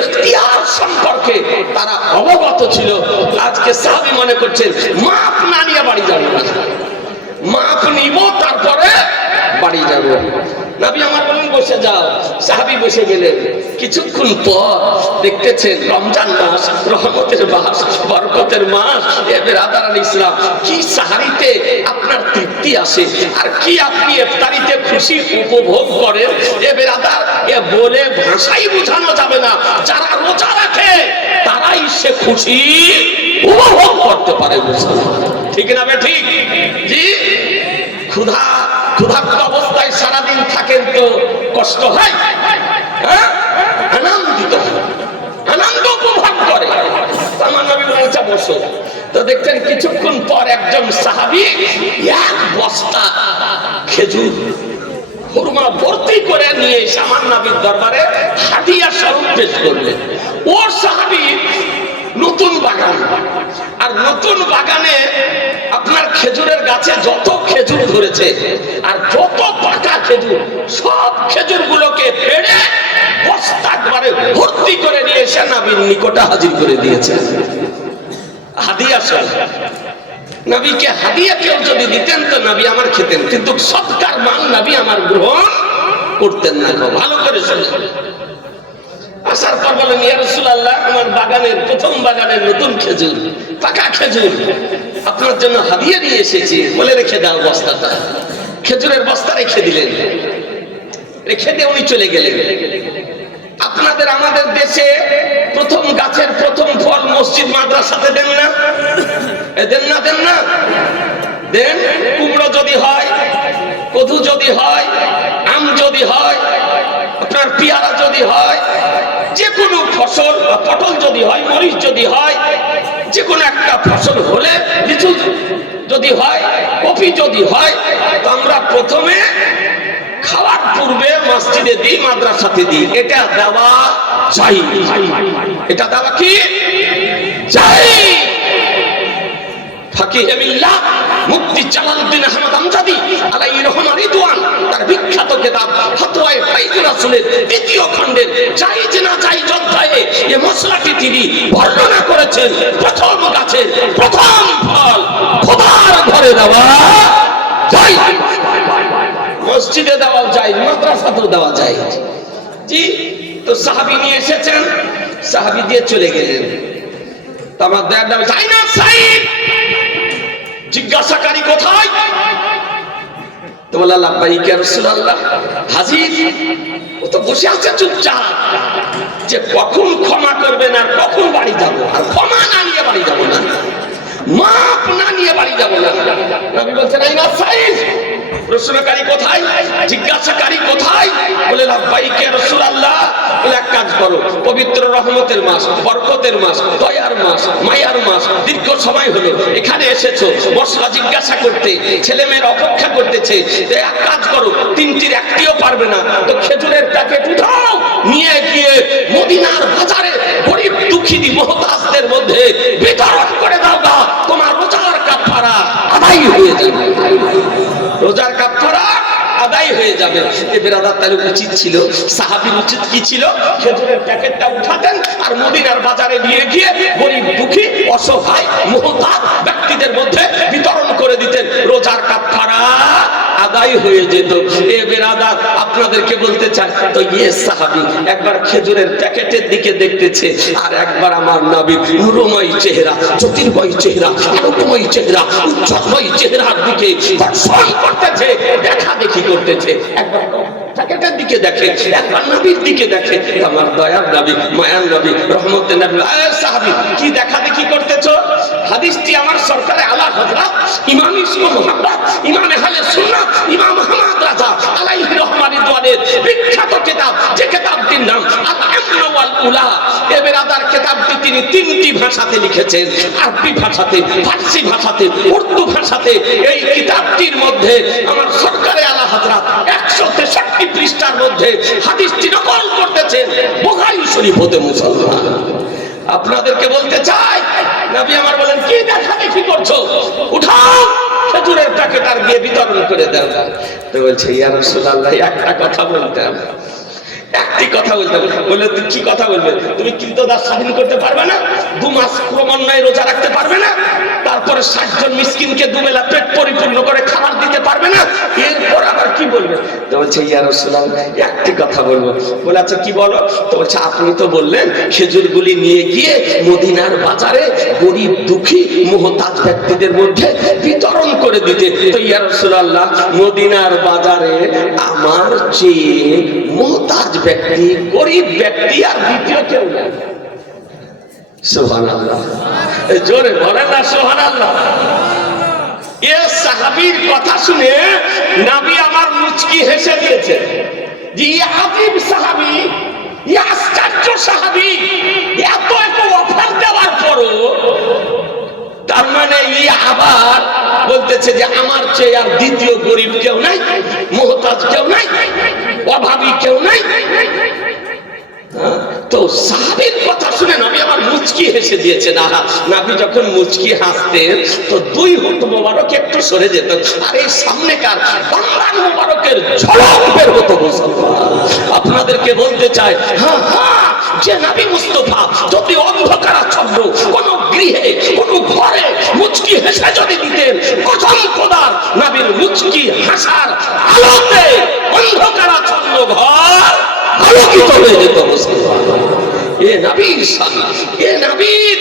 ইখতিয়ার সম্পর্কে তারা অবগত ছিল। আজকে সাহাবী মনে করছেন মাপ না নিয়ে বাড়ি যাব না, মাপ নিব তারপরে বাড়ি যাব। নবী আমার বলেন বসে যাও, সাহাবী বসে গেলেন। কিছুক্ষণ পর দেখতেছেন রমজান মাস, রহমতের মাস, বরকতের মাস। এ বেরাদারান ইসলাম, কি সাহারিতে আপনার তৃপ্তি আসে আর কি আপনি ইফতারিতে খুশি উপভোগ করেন, এ বেরাদার এ বলে ভাষাই বোঝানো যাবে না। যারা রোজা রাখে তারাই সে খুশি উপভোগ করতে পারে, ঠিক না? ঠিক জি। ক্ষুধার্ত অবস্থায় সারাদিন থাকেন তো কষ্ট হয়, আনন্দিত আনন্দ উপভোগ করে। আমার নবী বলেছে বসো। তো দেখতেন কিছুক্ষণ পর একজন সাহাবী 1 বস্তা খেজুর খুরমা ভর্তি করে নিয়ে আমার নবীর দরবারে হাদিয়া স্বরূপ পেশ করলেন। ওর সাহাবী নতুন বাগান, আর নতুন বাগানে আপনার খেজুরের গাছে যত খেজুর ধরেছে আর যত পাকা খেজুর, সব খেজুর গুলোকে পেড়ে বস্তা একবারে ভর্তি করে নিয়ে এসে নবীর নিকটে হাজির করে দিয়েছে। হাদিয়া স্বরূপ। নবীকে হাদিয়া কেউ যদি দিতেন তো নবী আমার খেতেন, কিন্তু সৎকার মাল নবী আমার গ্রহণ করতেন না। ভালো করে শুনুন। আসার পর বলেন ইয়া রাসূলুল্লাহ আমার বাগানের প্রথম বাগানের নতুন খেজুর, পাকা খেজুর আপনার জন্য হাদিয়া নিয়ে এসেছি, বলে রেখে দাও বস্তাটা। খেজুরের বস্তা রেখে দিলেন, রেখে দিয়ে উনি চলে গেলেন। আপনাদের আমাদের দেশে প্রথম গাছের প্রথম ফল মসজিদ মাদ্রাসাতে দেন না? দেন না? দেন না? দেন। কুমড়ো যদি হয়, কদু যদি হয়, আম যদি হয়, আপনার পেয়ারা যদি হয়, যে কোনো ফসল, পটল যদি হয়, মরিচ যদি হয়, যে কোনো একটা ফসল হলে, লিচু যদি হয়, কফি যদি হয়, তো আমরা প্রথমে খাওয়ার পূর্বে মসজিদে দিই, মাদ্রাসাতে দিই। এটা দেওয়া চাই, এটা দেওয়া কি চাই। ফাকিহে মিল্লাহ মুফতি জালালউদ্দিন আহমদ আমজাদি আলাইহির রহমান রিদওয়ান তার বিখ্যাত কিতাব ফতোয়ায়ে ফাইজুর রাসূলের ২য় খণ্ডের জায়েজ না জায়েজ অধ্যায়ে এই মশলাটি তিনি বর্ণনা করেছেন। প্রথম গাছের প্রথম ফল খোদার ঘরে দেওয়া যায়, মসজিদে দেওয়া যায়, মাদ্রাসাতেও দেওয়া যায়। জি। তো সাহাবী নিয়ে এসেছেন, সাহাবী দিয়ে চলে গেলেন। আমার দেয়ার নাম যাই না সাইদ, জিজ্ঞাসাকারী কোথায়? তো বলল লাব্বাইক ইয়া রাসূলুল্লাহ। হাজির। ও তো বসে আছে চুপচাপ, যে কখন ক্ষমা করবেন আর কখন বাড়ি যাব, আর ক্ষমা না নিয়ে বাড়ি যাব না, মাপ না নিয়ে বাড়ি যাব না। নবী বলছেন আইনা সাইদ, প্রশ্নকারী কোথায়, জিজ্ঞাসাকারী কোথায়? বলে লাব্বাইক ইয়া রাসূলুল্লাহ। বলে এক কাজ করো, পবিত্র রহমতের মাস, বরকতের মাস, দয়ার মাস, মায়ার মাস, দীর্ঘ সময় হলো এখানে এসেছো মশলা জিজ্ঞাসা করতে, ছেলে মেয়ের অপেক্ষা করতেছে, এক কাজ করো 3টির একটিও পারবে না তো খেজুরের প্যাকেট উঠাও, নিয়ে গিয়ে মদিনার বাজারে গরিব দুঃখী মুহতাজদের মধ্যে বিতরণ করে দাও গা। আদায় হয়ে যাবে। এ বেরাদার তাহলে উচিত ছিল, সাহাবীর উচিত কি ছিল? খেজুরের প্যাকেটটা উঠাতেন আর মদিনার বাজারে নিয়ে গিয়ে গরিব দুঃখী অসহায় মুহতাজ ব্যক্তিদের মধ্যে বিতরণ করে দিতেন, রোজার কাফারা আদায় হয়ে যেত। এ বেরাদার আপনাদেরকে বলতে চাই, তো ইয়ে সাহাবী একবার খেজুরের প্যাকেটের দিকে দেখতেছে, আর একবার আমার নবীর নূরময় চেহারা, জ্যোতির্ময় চেহারা, আলোকময় চেহারা, উজ্জ্বলময় চেহারার দিকে দর্শন করতেছে, দেখা দেখি করতেছে। একবার প্যাকেটের দিকে দেখে, একবার নবীর দিকে দেখে। আমার দয়ার নবী, মায়ার নবী, রহমতের নবী, সাহাবী কি দেখা দেখি করতেছো? হাদিসটি আমার সরকারে আলা হযরত ইমাম ইসমু মুহাম্মদ, ইমাম আহলে সুন্নাহ, ইমাম আহমদ রাজা আলাইহি রহমানির বিখ্যাত কিতাব, যে কিতাবটির নাম আল ইলম ওয়াল উলা। এ বেরাদার কিতাবটি তিনি তিনটি ভাষাতে লিখেছেন, আরবি ভাষাতে, ফার্সি ভাষাতে, উর্দু ভাষাতে। এই কিতাবটির মধ্যে আমার সরকারে আলা হযরত 163 পৃষ্ঠার মধ্যে হাদিসটি নকল করতেছেন বুখারী শরীফ হতে। মুসলমান আপনাদেরকে বলতে চাই, নবী আমার বলেন কি দেখা দেখি করছো? উঠাও খেজুরের প্যাকেট আর গিয়ে বিতরণ করে দাও। তো বলছে ইয়া রাসূলুল্লাহ একটা কথা বলতে হবে, একটি কথা বলতে হবে। বললে তুই কি কথা বলবে? তুমি ক্রীতদাস স্বাধীন করতে পারবে না, 2 মাস ক্রমান্বয়ে রোজা রাখতে পারবে না, তারপরে 60 জন মিসকিনকে দুবেলা পেট পরিপূর্ণ করে খাবার দিতে পারবে না, এরপর আবার কি বলবে? তো বলছে ইয়া রাসূলুল্লাহ একটি কথা বলবো। বলে আচ্ছা কি বলো? তো বলছে আপনি তো বললেন খেজুরগুলি নিয়ে গিয়ে মদিনার বাজারে গরিব দুঃখী মুহতাজ ব্যক্তিদের মধ্যে বিতরণ করে দিতে। তো ইয়া রাসূলুল্লাহ মদিনার বাজারে আমার চেয়ে মুহতাজ ব্যক্তি, গরিব ব্যক্তি আর দ্বিতীয় কেউ নেই। সুবহানাল্লাহ, জোরে বলেন না সুবহানাল্লাহ। এ সাহাবীর কথা শুনে নবী আমার মুচকি হেসে দিয়েছেন। যে আজীব সাহাবী, আশ্চর্য সাহাবী, এত অফার দেওয়ার পরও তার মানে আবার বলতেছে যে আমার চেয়ে আর দ্বিতীয় গরিব কেউ নাই, মুহতাজ কেউ নাই, অভাবী কেউ নাই। তো সাহাবীর কথা শুনে নবী আমার মুচকি হেসে দিয়েছে। না, নবী যখন মুচকি হাসতেন তো 2 হাত মোবারক একটু সরে যেত, আর এই সামনেকার বাংলার মোবারকের ঝলক বের হতো। আপনাদেরকে বলতে চাই, হ্যাঁ হ্যাঁ, যে নবী মুস্তাফা যদি অন্ধকারাচ্ছন্ন কোন গৃহে, কোন ঘরে মুচকি হেসে যদি দিতেন, কসম খোদার নবীর মুচকি হাসার আলোতে অন্ধকারাচ্ছন্ন ঘর আলোকিত হয়ে যেত। এ নবীর শান, এ নবীর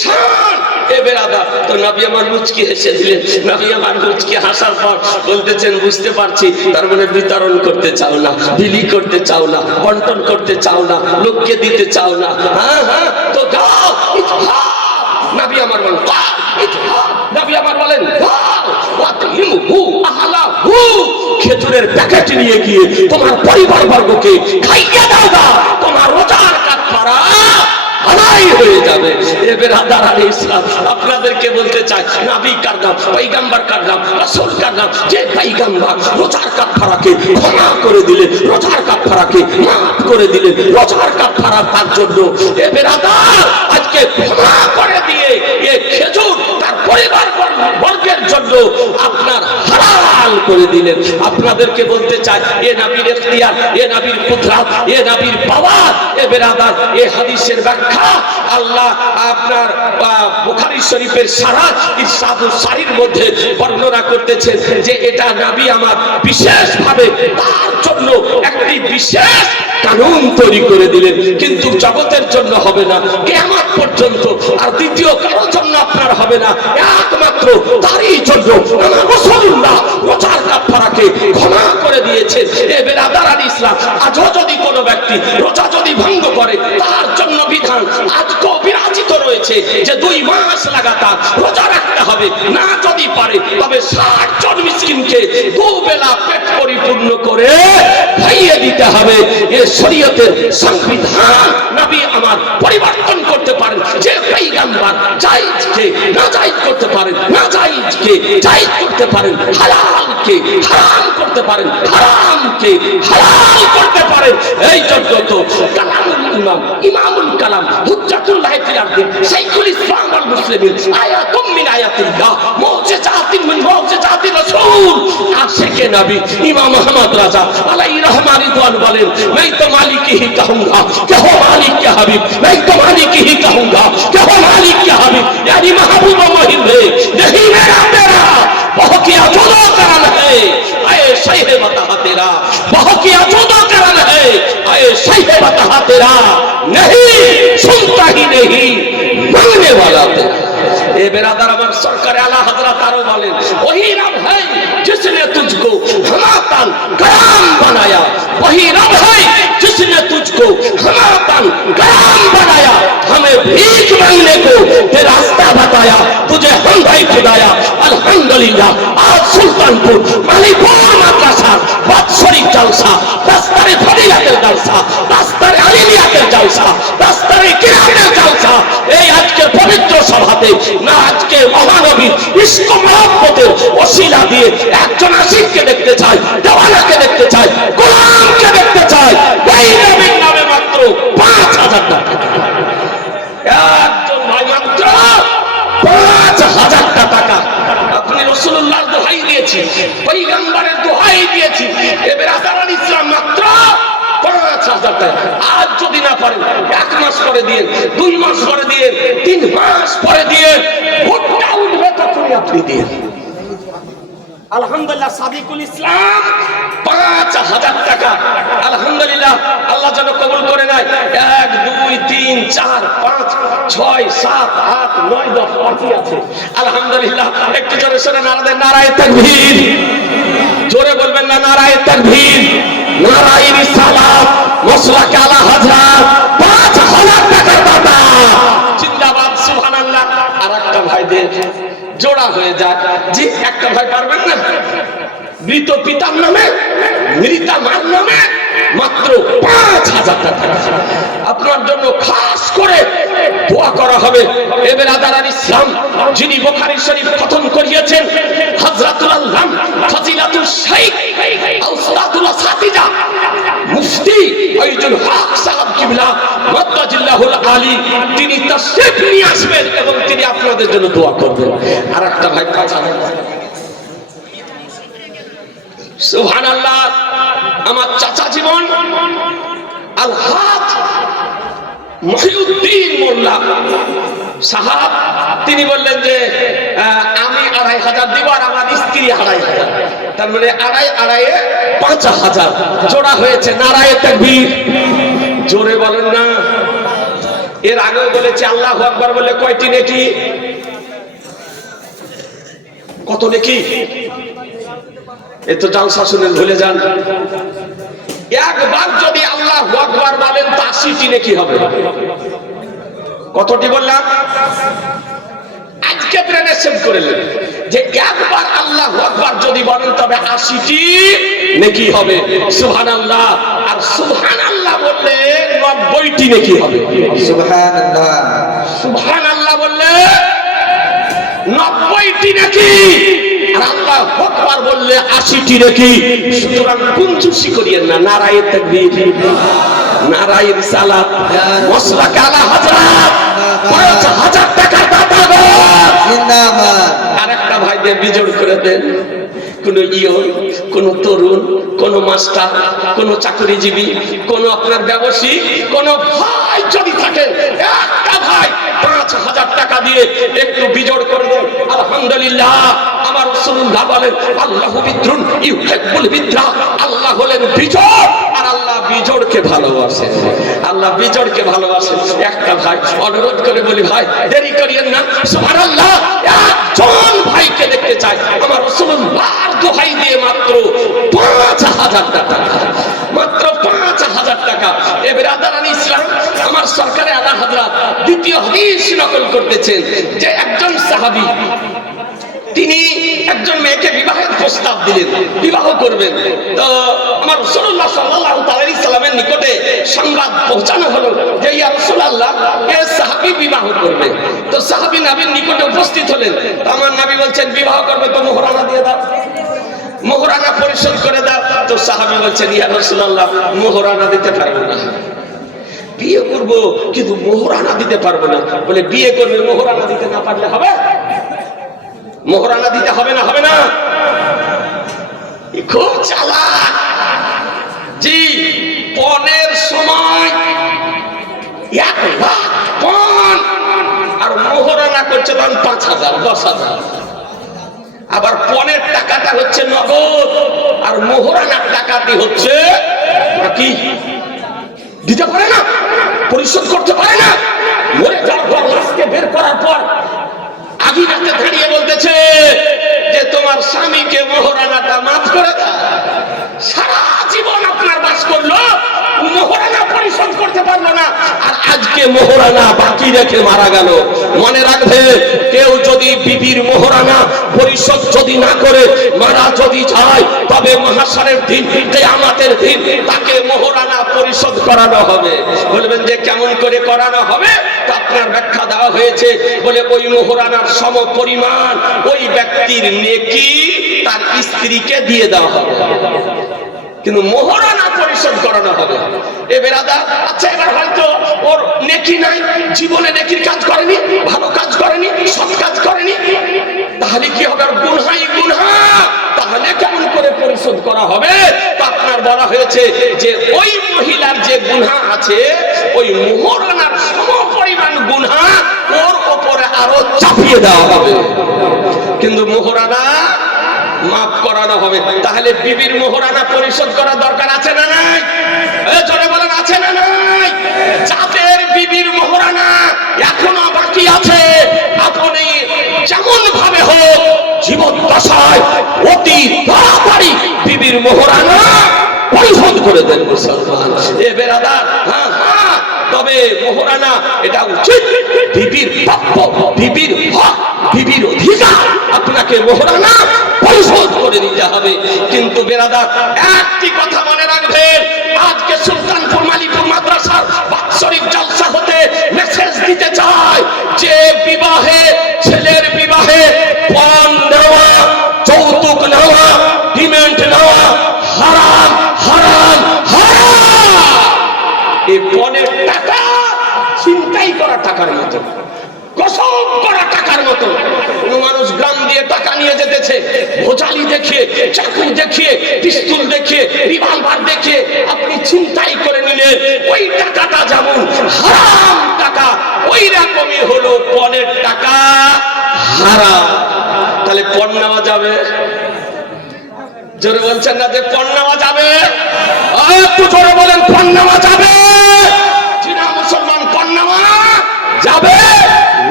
শান। এ বেরাদার, তো নবী আমার মুচকি হেসে দিলেন। নবী আমার মুচকি হাসার পর বলতেছেন বুঝতে পারছি তার মানে বিতরণ করতে চাও না, বিলি করতে চাও না, বন্টন করতে চাও না, লোককে দিতে চাও না। হ্যাঁ হ্যাঁ, তো যাও। নবী আমার বলেন নবী আমার বলেন খেজুরের প্যাকেট নিয়ে গিয়ে তোমার পরিবার বর্গকে খাইয়ে দাও না, তোমার রোজার কাফারা আদায় হয়ে যাবে। এ বেরাদার আলাইহিস সালাম আপনাদেরকে বলতে চাই, নবী কার নাম, পয়গম্বর কার নাম, রাসূল কার নাম, যে পয়গম্বর রোজার কাফারাকে ক্ষমা করে দিলেন, রোজার কাফারাকে মাফ করে দিলেন, রোজার কাফারা তার জন্য। এ বেরাদার আজকে ক্ষমা করে দিয়ে এই খেজুর তার পরিবার বর্গের জন্য আপনার হালাল করে দিলেন। আপনাদেরকে বলতে চাই, এ নবীর ইখতিয়ার, এ নবীর কুদরত, এ নবীর পাওয়ার। এ বেরাদার এই হাদিসের ব্যাখ্যা আল্লাহ আপনার বুখারী শরীফের সারাহ ইরশাদুস সাহির মধ্যে বর্ণনা করতেছেন যে এটা নবী আমার বিশেষভাবে তার জন্য একটি বিশেষ কানুন তৈরি করে দিলেন, কিন্তু জগতের জন্য হবে না, কিয়ামত পর্যন্ত। আর দ্বিতীয় কারোর জন্য আপনার হবে না, একমাত্র তারই জন্য। আমার রাসূলুল্লাহ রোজার কাফারাকে ক্ষমা করে দিয়েছেন। এ বেরাদার ইসলাম, আজও যদি কোনো ব্যক্তি রোজা যদি ভঙ্গ করে তার জন্য বিধান আজকেও বিরাজিত রয়েছে যে 2 মাস লাগাতার রোজা রাখতে হবে। না যদি পারে তবে 60 জন মিসকিনকে 2 বেলা পেট পরিপূর্ণ করে খাইয়ে দিতে হবে। এ শরীয়তের সংবিধান নবী আমার পরিবর্তন করতে পারেন। যে পয়গম্বর জায়েজকে নাজায়েজ করতে পারেন, নাজায়েজকে জায়েজ করতে পারেন, হালালকে হারাম করতে পারেন, হারামকে হালাল করতে পারেন। এই জন্য তো কালামুল ইমাম, ইমামুল কালাম, হুজ্জাতুল্লাহ ফিল আরদি, শাইখুল ইসলাম ওয়াল মুসলিমিন, আয়াতুম মিন আয়াতিল্লাহ, মুজিজা জাতিন মিন ওয়াসে জাতি রাসূল আশিকে নবী ইমাম আহমদ রাজা আলাইহি রহমান রিদওয়ান বলেন मैं तो मालिक ही कहूंगा कि हो मालिक के हबीब मैं तो मालिक ही कहूंगा कि हो मालिक के हबीब यानी महबूब मोहिब है नहीं मेरा तेरा बहुकिया जुदा करन है आए शैह बता तेरा बहुकिया जुदा करन है आए शैह बता तेरा नहीं सुनता ही नहीं मांगने वाला तेरा ए बिरादर अमर सरकार आला हजरत आरो बोलें वही रब है जिसने तुझको हमातन कयाम बनाया वही रब है जिसने तुझको हमातन कयाम बनाया हमें भीख मांगने को तेरा रास्ता बताया तुझे हम भाई खुदाया अल्हम्दुलिल्लाह आज सुल्तानपुर मालीपुर माद्रासा बादशरीफ जलसा दस्तरे फजीलतेर जलसा दस्तरे आलिमियातेर जलसा दस्तरे किरातेर जलसा এই আজকে পবিত্র সভাতে না আজকে মহানবী ইশক মহব্বতের ওসিলা দিয়ে একজন আশিককে দেখতে চাই দেওয়ানাকে দেখতে চাই গোলামকে দেখতে চাই এই নবীর নামে মাত্র 5000 টাকা একজন ভাই মাত্র 5000 টাকা আপনি রাসূলুল্লাহর দোহাই দিয়েছি পয়গম্বরের দোহাই দিয়েছি এ বেরাদার ইসলাম মাত্র 5000 টাকা আজ যদি না পারেন 1 মাস পরে দিয়ে 2 মাস পরে দিয়ে 3 মাস পরে দিয়ে ভোটটা উঠবে তখনই আপনি দিয়ে আলহামদুলিল্লাহ সাদিকুল ইসলাম 5000 টাকা আলহামদুলিল্লাহ আল্লাহ যেন কবুল করে নেয় 1 2 3 4 5 6 7 8 9 10 বাকি আছে আলহামদুলিল্লাহ একটু জোরে শুনে নারায়ে তাকবীর জোরে বলবেন না নারায়ে তাকবীর নারায়ে রিসালাত মাসলাক আলা হযরত 5000 টাকার দাতা জিন্দাবাদ সুবহানাল্লাহ আরেকটা ভাইদের জোড়া হয়ে যায় জি একটা ভাই পারবেন না মৃত পিতার নামে মৃতা মার নামে মাত্র 5000 টাকা আপনার জন্য খাস করে দোয়া করা হবে এ বেরাদার ইসলাম যিনি বুখারী শরীফ খতম করিয়েছেন হযরতুল আল্লাম ফজিলাতুল শাইখ আউস্তাদুল সাতিজা মুফতি ওয়াইদুল হক সাহেব কিবলা মাদ্দাজিল্লাহুল আলী তিনি তাশরীফ নিয়ে আসবেন এবং তিনি আপনাদের জন্য দোয়া করবেন আরেকটা ভাই কাছে সুবহানাল্লাহ আমার চাচা জীবন আলহাজ মহিউদ্দিন মোল্লা সাহাব তিনি বললেন যে আমি 2500 দিব আর আমার স্ত্রী 2500 তার মানে আড়াইয়ে 5000 জোড়া হয়েছে নারায়ে তাকবীর জোরে বলেন না এর আগে বলেছে আল্লাহু আকবার বলে কয়টি নেকি কত নেকি এত জালসা শুনেন ভুলে যান একবার যদি আল্লাহু আকবার বলেন তো 80টি নেকি হবে কতটি বললাম আজকে প্রেমে সেভ করেলেন যে একবার আল্লাহু আকবার যদি বলেন তবে 80টি নেকি হবে সুবহানাল্লাহ আর সুবহানাল্লাহ বললে 90টি নেকি হবে সুবহানাল্লাহ সুবহানাল্লাহ বললে 90টি নেকি আর আল্লাহু আকবার বললে 80টি নেকি সুতরাং কুঞ্জুসি করিয়েন না নারায়ে তাকবীর নারায়ে রিসালাত মাসলাক আলা হযরত 5000 টাকা দাতা গো জিন্দাবাদ আরেকটা ভাই দিয়ে বিজোড় করে দেন কোন ইয়ন কোন তরুণ কোন মাস্টার কোন চাকরিজীবী কোন আপনার ব্যবসায়ী কোন ভাই যদি থাকেন একটা ভাই 5000 টাকা দিয়ে একটু বিজোড় করে দেন আলহামদুলিল্লাহ আমার রাসূলুল্লাহ বলেন আল্লাহু বিদ্রুন ইউহিব্বুল বিদ্রা আল্লাহ হলেন বিজোড় আর আল্লাহ বিজোড়কে ভালোবাসেন আল্লাহ বিজোড়কে ভালোবাসেন একটা ভাই অনুরোধ করে বলি ভাই দেরি করিয়েন না সুবহানাল্লাহ একজন ভাইকে দেখতে চাই আমার রাসূলুল্লাহর দোহাই দিয়ে মাত্র 5000 টাকা মাত্র 5000 টাকা এ বেরাদারান ইসলাম আমার সরকারে আলা হযরত দ্বিতীয় হাদিস নকল করতেছেন যে একজন সাহাবী তিনি একজন মেয়েকে বিবাহের প্রস্তাব দিলেন বিবাহ করবেন তো আমার রাসূলুল্লাহ সাল্লাল্লাহু আলাইহি সাল্লামের নিকটে সংবাদ পৌঁছানো হলো যে ইয়া রাসূলুল্লাহ এই সাহাবী বিবাহ করবে তো সাহাবী নবীর নিকটে উপস্থিত হলেন তো আমার নবী বলছেন বিবাহ করবে তো মোহরানা দিয়ে দাও মোহরানা পরিশোধ করে দাও তো সাহাবী বলছেন ইয়া রাসূলুল্লাহ মোহরানা দিতে পারবো না বিয়ে করব কিন্তু মোহরানা দিতে পারবো না বলে বিয়ে করবে মোহরানা দিতে না পারলে হবে মোহরানা দিতে হবে না? হবে না? খুব চালাক জি। পনের সময় 1 লাখ পণ আর মোহরানা করছে তখন 5,000 10,000। আবার পনের টাকাটা হচ্ছে নগদ আর মোহরানার টাকাটি হচ্ছে কি দিতে পারে না, পরিশোধ করতে পারে না। মরে যাওয়ার পর লাশকে বের করার পর আগিনাতে দাঁড়িয়ে বলতেছে যে তোমার স্বামীকে মোহরানাটা মাফ করে দাও। সারা জীবন আপনার বাস করলো, মোহরানা পরিশোধ করতে পারলো না, আর আজকে মোহরানা বাকি রেখে মারা গেল। মনে রাখবে, কেউ যদি বিবির মোহরানা পরিশোধ যদি না করে মারা যদি যায়, তবে মহাশরের দিন, কিয়ামতের দিন তাকে মোহরানা পরিশোধ করানো হবে। বলবেন যে কেমন করে করানো হবে? তা আপনার ব্যাখ্যা দেওয়া হয়েছে। বলে ওই মোহরানার সম পরিমাণ ওই ব্যক্তির নেকি তার স্ত্রীকে দিয়ে দেওয়া হবে, কিন্তু মোহরানা পরিশোধ করানো হবে। এ বেরাদার, আচ্ছা এবার হয়তো ওর নেকি নাই, জীবনে নেকির কাজ করেনি, ভালো কাজ করেনি, সৎ কাজ করেনি, তাহলে কি হবে? গুনহাই গুনহা, তাহলে কেমন করে পরিশোধ করা হবে? তা আপনার বলা হয়েছে যে ওই মহিলার যে গুনহা আছে, ওই মোহরানার সমপরিমাণ গুনহা ওর উপরে আরো চাপিয়ে দেওয়া হবে, কিন্তু মোহরানা মাফ করানো হবে। তাহলে বিবির মোহরানা পরিশোধ করার দরকার আছে না নাই? জোরে বলেন, আছে না নাই? যাদের বিবির মোহরানা এখনো বাকি আছে, আপনি যেমন ভাবে হোক জীবদ্দশায় অতি তাড়াতাড়ি বিবির মোহরানা পরিশোধ করে দেন মুসলমান। এ বেরাদার, হ্যাঁ হ্যাঁ, তবে মোহরানা এটা উচিত, বিবির প্রাপ্য, বিবির হক, বিবির অধিকার, আপনাকে মোহরানা পরিশোধ করে দিতে হবে। কিন্তু বেরাদার, একটি কথা মনে রাখবেন, আজকে সুলতানপুর মালিপুর মাদ্রাসার বাৎসরিক জলসা হতে মেসেজ দিতে চায় যে বিবাহে, ছেলের বিবাহে পণ দেওয়া, যৌতুক নেওয়া, ডিমেন্ট নেওয়া হারাম, হারাম, হারাম। এই পণের টাকা ছিনতাই করা টাকার মতো, কসম করা টাকার মতো। কোন মানুষ গ্রাম দিয়ে টাকা নিয়ে যেতেছে, ভোজালি দেখিয়ে, চাকু দেখিয়ে, পিস্তল দেখিয়ে, রিভলভার দেখিয়ে আপনি ছিনতাই করে নিলেন, ওই টাকাটা যেমন হারাম টাকা, ওই রকমই হলো পণের টাকা হারাম। তাহলে পণ নেওয়া যাবে? জোরে বলছেন না যে পণ নেওয়া যাবে? একটু জোরে বলেন, পণ নেওয়া যাবে? চীনা মুসলমান পণ নেওয়া যাবে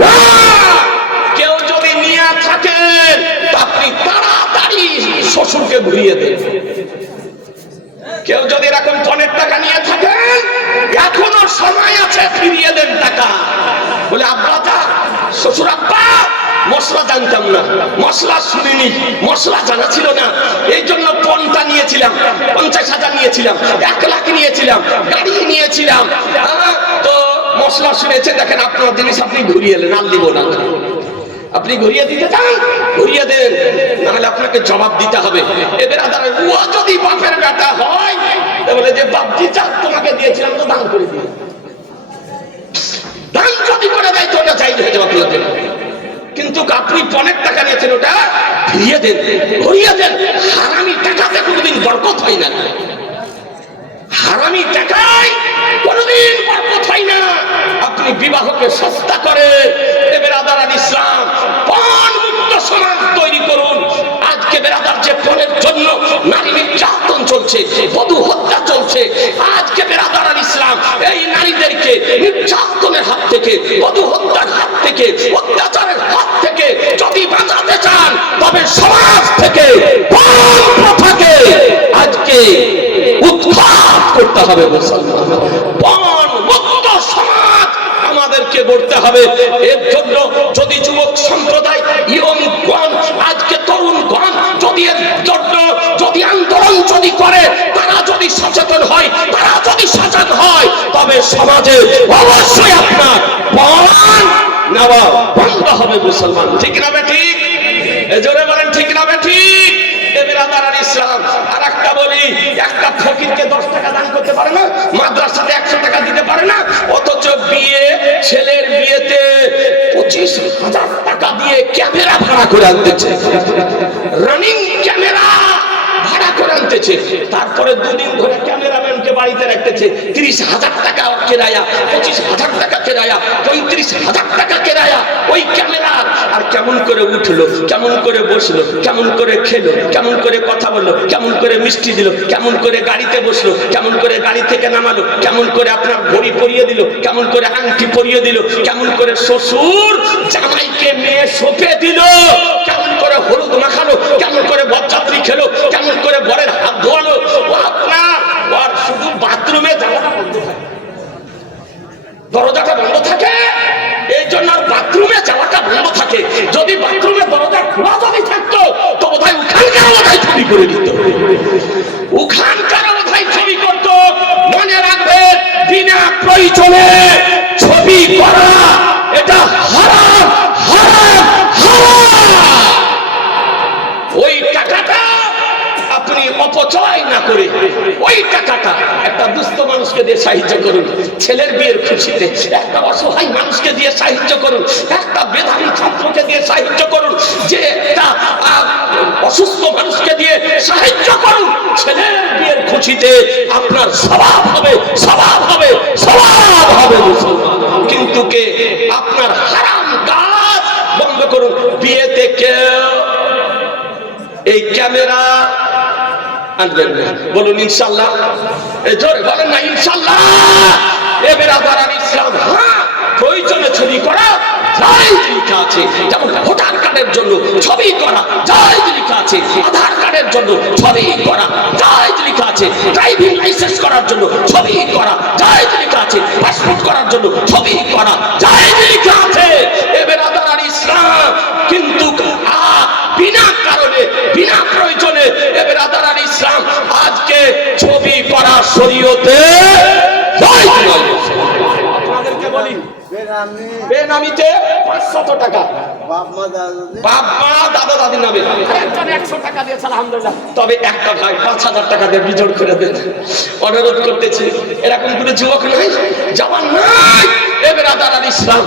না। কেউ যদি নিয়ে থাকেন আপনি তাড়াতাড়ি শ্বশুরকে ঘুরিয়ে দেন। কেউ যদি এরকম পণের টাকা নিয়ে থাকেন, এখনো সময় আছে, ফিরিয়ে দেন টাকা। বলে আব্বা তা শ্বশুর, আব্বা মশলা জানতাম না, মশলা শুনিনি, মশলা জানা ছিল না, এই জন্য পণটা নিয়েছিলাম, 50,000 নিয়েছিলাম, 1 লাখ নিয়েছিলাম, গাড়ি নিয়েছিলাম, তো মশলা শুনেছে, দেখেন আপনার জিনিস আপনি ঘুরিয়ে এলেন, আর দিব না। আপনি ঘুরিয়ে দিতে চান, ঘুরিয়ে দেন, নাহলে আপনাকে জবাব দিতে হবে। এবার ও যদি বাপের বেটা হয়, বলে যে বাপজি চাক তোমাকে দিয়েছিলাম তো দান করে দিয়ে, দান যদি করে দেয় তো ওটা চাই হয়ে যাওয়া তুলে দেন। কিন্তু আপনি পণের টাকা নিয়েছেন, ওটা ফিরিয়ে দেন, ঘুরিয়ে দেন। হারামি টাকাতে কোনোদিন বরকত হয় না, হারামি টাকায় কোনোদিন বরকত হয় না। আপনি বিবাহকে সস্তা করেন। বেরাদার ইসলাম, পণ মুক্ত সমাজ তৈরি করুন। আজকে বেরাদার যে পণের জন্য নারী নির্যাতন চলছে, বধূ হত্যা চলছে, আজকে বেরাদার ইসলাম এই নারীদেরকে নির্যাতনের হাত থেকে, বধূ হত্যার হাত থেকে, অত্যাচারের হাত থেকে যদি বাঁচাতে চান, তবে সমাজ থেকে পণ প্রথাকে আজকে উৎখাত করতে হবে। মুসলমান, পণ মুক্ত সমাজ আমাদেরকে গড়তে হবে। এর জন্য যদি যুবক সম্প্রদায়, ইয়ংগণ, আজকে তরুণগণ যদি এর জন্য যদি আন্দোলন যদি করে, তারা যদি সচেতন হয়, তারা যদি সচেতন হয়, তবে সমাজে অবশ্যই আপনার পণ নেওয়া বন্ধ হবে। মুসলমান, ঠিক না বেঠিক? জোরে বলেন, ঠিক না বেঠিক? ইসলাম আর একটা বলি, একটা ফকিরকে 10 টাকা দান করতে পারে না, মাদ্রাসাতে 100 টাকা দিতে পারে না, অথচ বিয়ে, ছেলের বিয়েতে 25,000 টাকা দিয়ে ক্যামেরা ভাড়া করে আনতেছে, রানিং ক্যামেরা ভাড়া করে আনতেছে। তারপরে দুদিন ধরে ক্যামেরাম্যানকে বাড়িতে রাখতেছে, 30,000 টাকা কেরায়া, 25,000 টাকা কেরায়া, 35,000 টাকা কেরায়া ওই ক্যামেরা। আর কেমন করে উঠলো, কেমন করে বসলো, কেমন করে খেলো, কেমন করে কথা বললো, কেমন করে মিষ্টি দিল, কেমন করে গাড়িতে বসলো, কেমন করে গাড়ি থেকে নামালো, কেমন করে আপনার ঘড়ি পরিয়ে দিল, কেমন করে আংটি পরিয়ে দিল, কেমন করে শ্বশুর জামাইকে মেয়ে সঁপে দিল, কেমন করে হলুদ মাখালো, কেমন করে বরযাত্রী খেলো, কেমন করে বরের হাত ধোয়ালো। আপনার শুধু বাথরুমে যাওয়াটা বন্ধ থাকে, দরজাটা বন্ধ থাকে, এই জন্য আর বাথরুমে যাওয়াটা বন্ধ থাকে। যদি বাথরুমের দরজা খোলা যদি থাকতো তো বোধহয় ওখানকার বোধহয় ছবি করে দিত, ওখানকার বোধহয় ছবি করতো। মনে রাখবেন, বিনা প্রয়োজনে ছবি করা এটা হারাম, হারাম, হারাম। ওই টাকাটা আপনি অপচয় না করে ওই টাকাটা একটা দুস্থ মানুষকে দিয়ে সাহায্য করুন, ছেলের বিয়ের খুশিতে একটা অসহায় মানুষকে দিয়ে সাহায্য করুন, একটা বেধারী ছাত্রকে দিয়ে সাহায্য করুন, যে একটা অসুস্থ মানুষকে দিয়ে সাহায্য করুন। ছেলের বিয়ের খুশিতে আপনার স্বভাব হবে, স্বভাব হবে, স্বভাব হবে মুসলমান। কিন্তু কে আপনার হারাম কাজ বন্ধ করুন। বিয়েতে কেউ এই ক্যামেরা আনবেন না, বলুন ইনশাআল্লাহ, জোরে বলেন না ইনশাআল্লাহ। এ বেরাদারান ইসলাম, হ্যাঁ প্রয়োজনে ছবি করা জায়েজ লেখা আছে, যেমন ভোটার কার্ডের জন্য ছবি করা জায়েজ লেখা আছে, আধার কার্ডের জন্য ছবি করা জায়েজ লেখা আছে, ড্রাইভিং লাইসেন্স করার জন্য ছবি করা জায়েজ লেখা আছে, পাসপোর্ট করার জন্য ছবি করা জায়েজ লেখা আছে। এ বেরাদারান ইসলাম, কিন্তু বিনা কারণে, বিনা প্রয়োজনে এ বেরাদারান ইসলাম আজকে ছবি করা শরীয়তে জায়েজ নয়। আপনাদেরকে বলি, বেনামিতে 500 টাকা বাপ মা দাদা দাদির নামে, একজন 100 টাকা দিয়েছে আলহামদুলিল্লাহ। তবে একটা ভাই 5,000 টাকা দিয়ে বিজোড় করে দেন, অনুরোধ করতেছি। এরকম কোনো যুবক নাই, জওয়ান নাই, এ বেরাদারান ইসলাম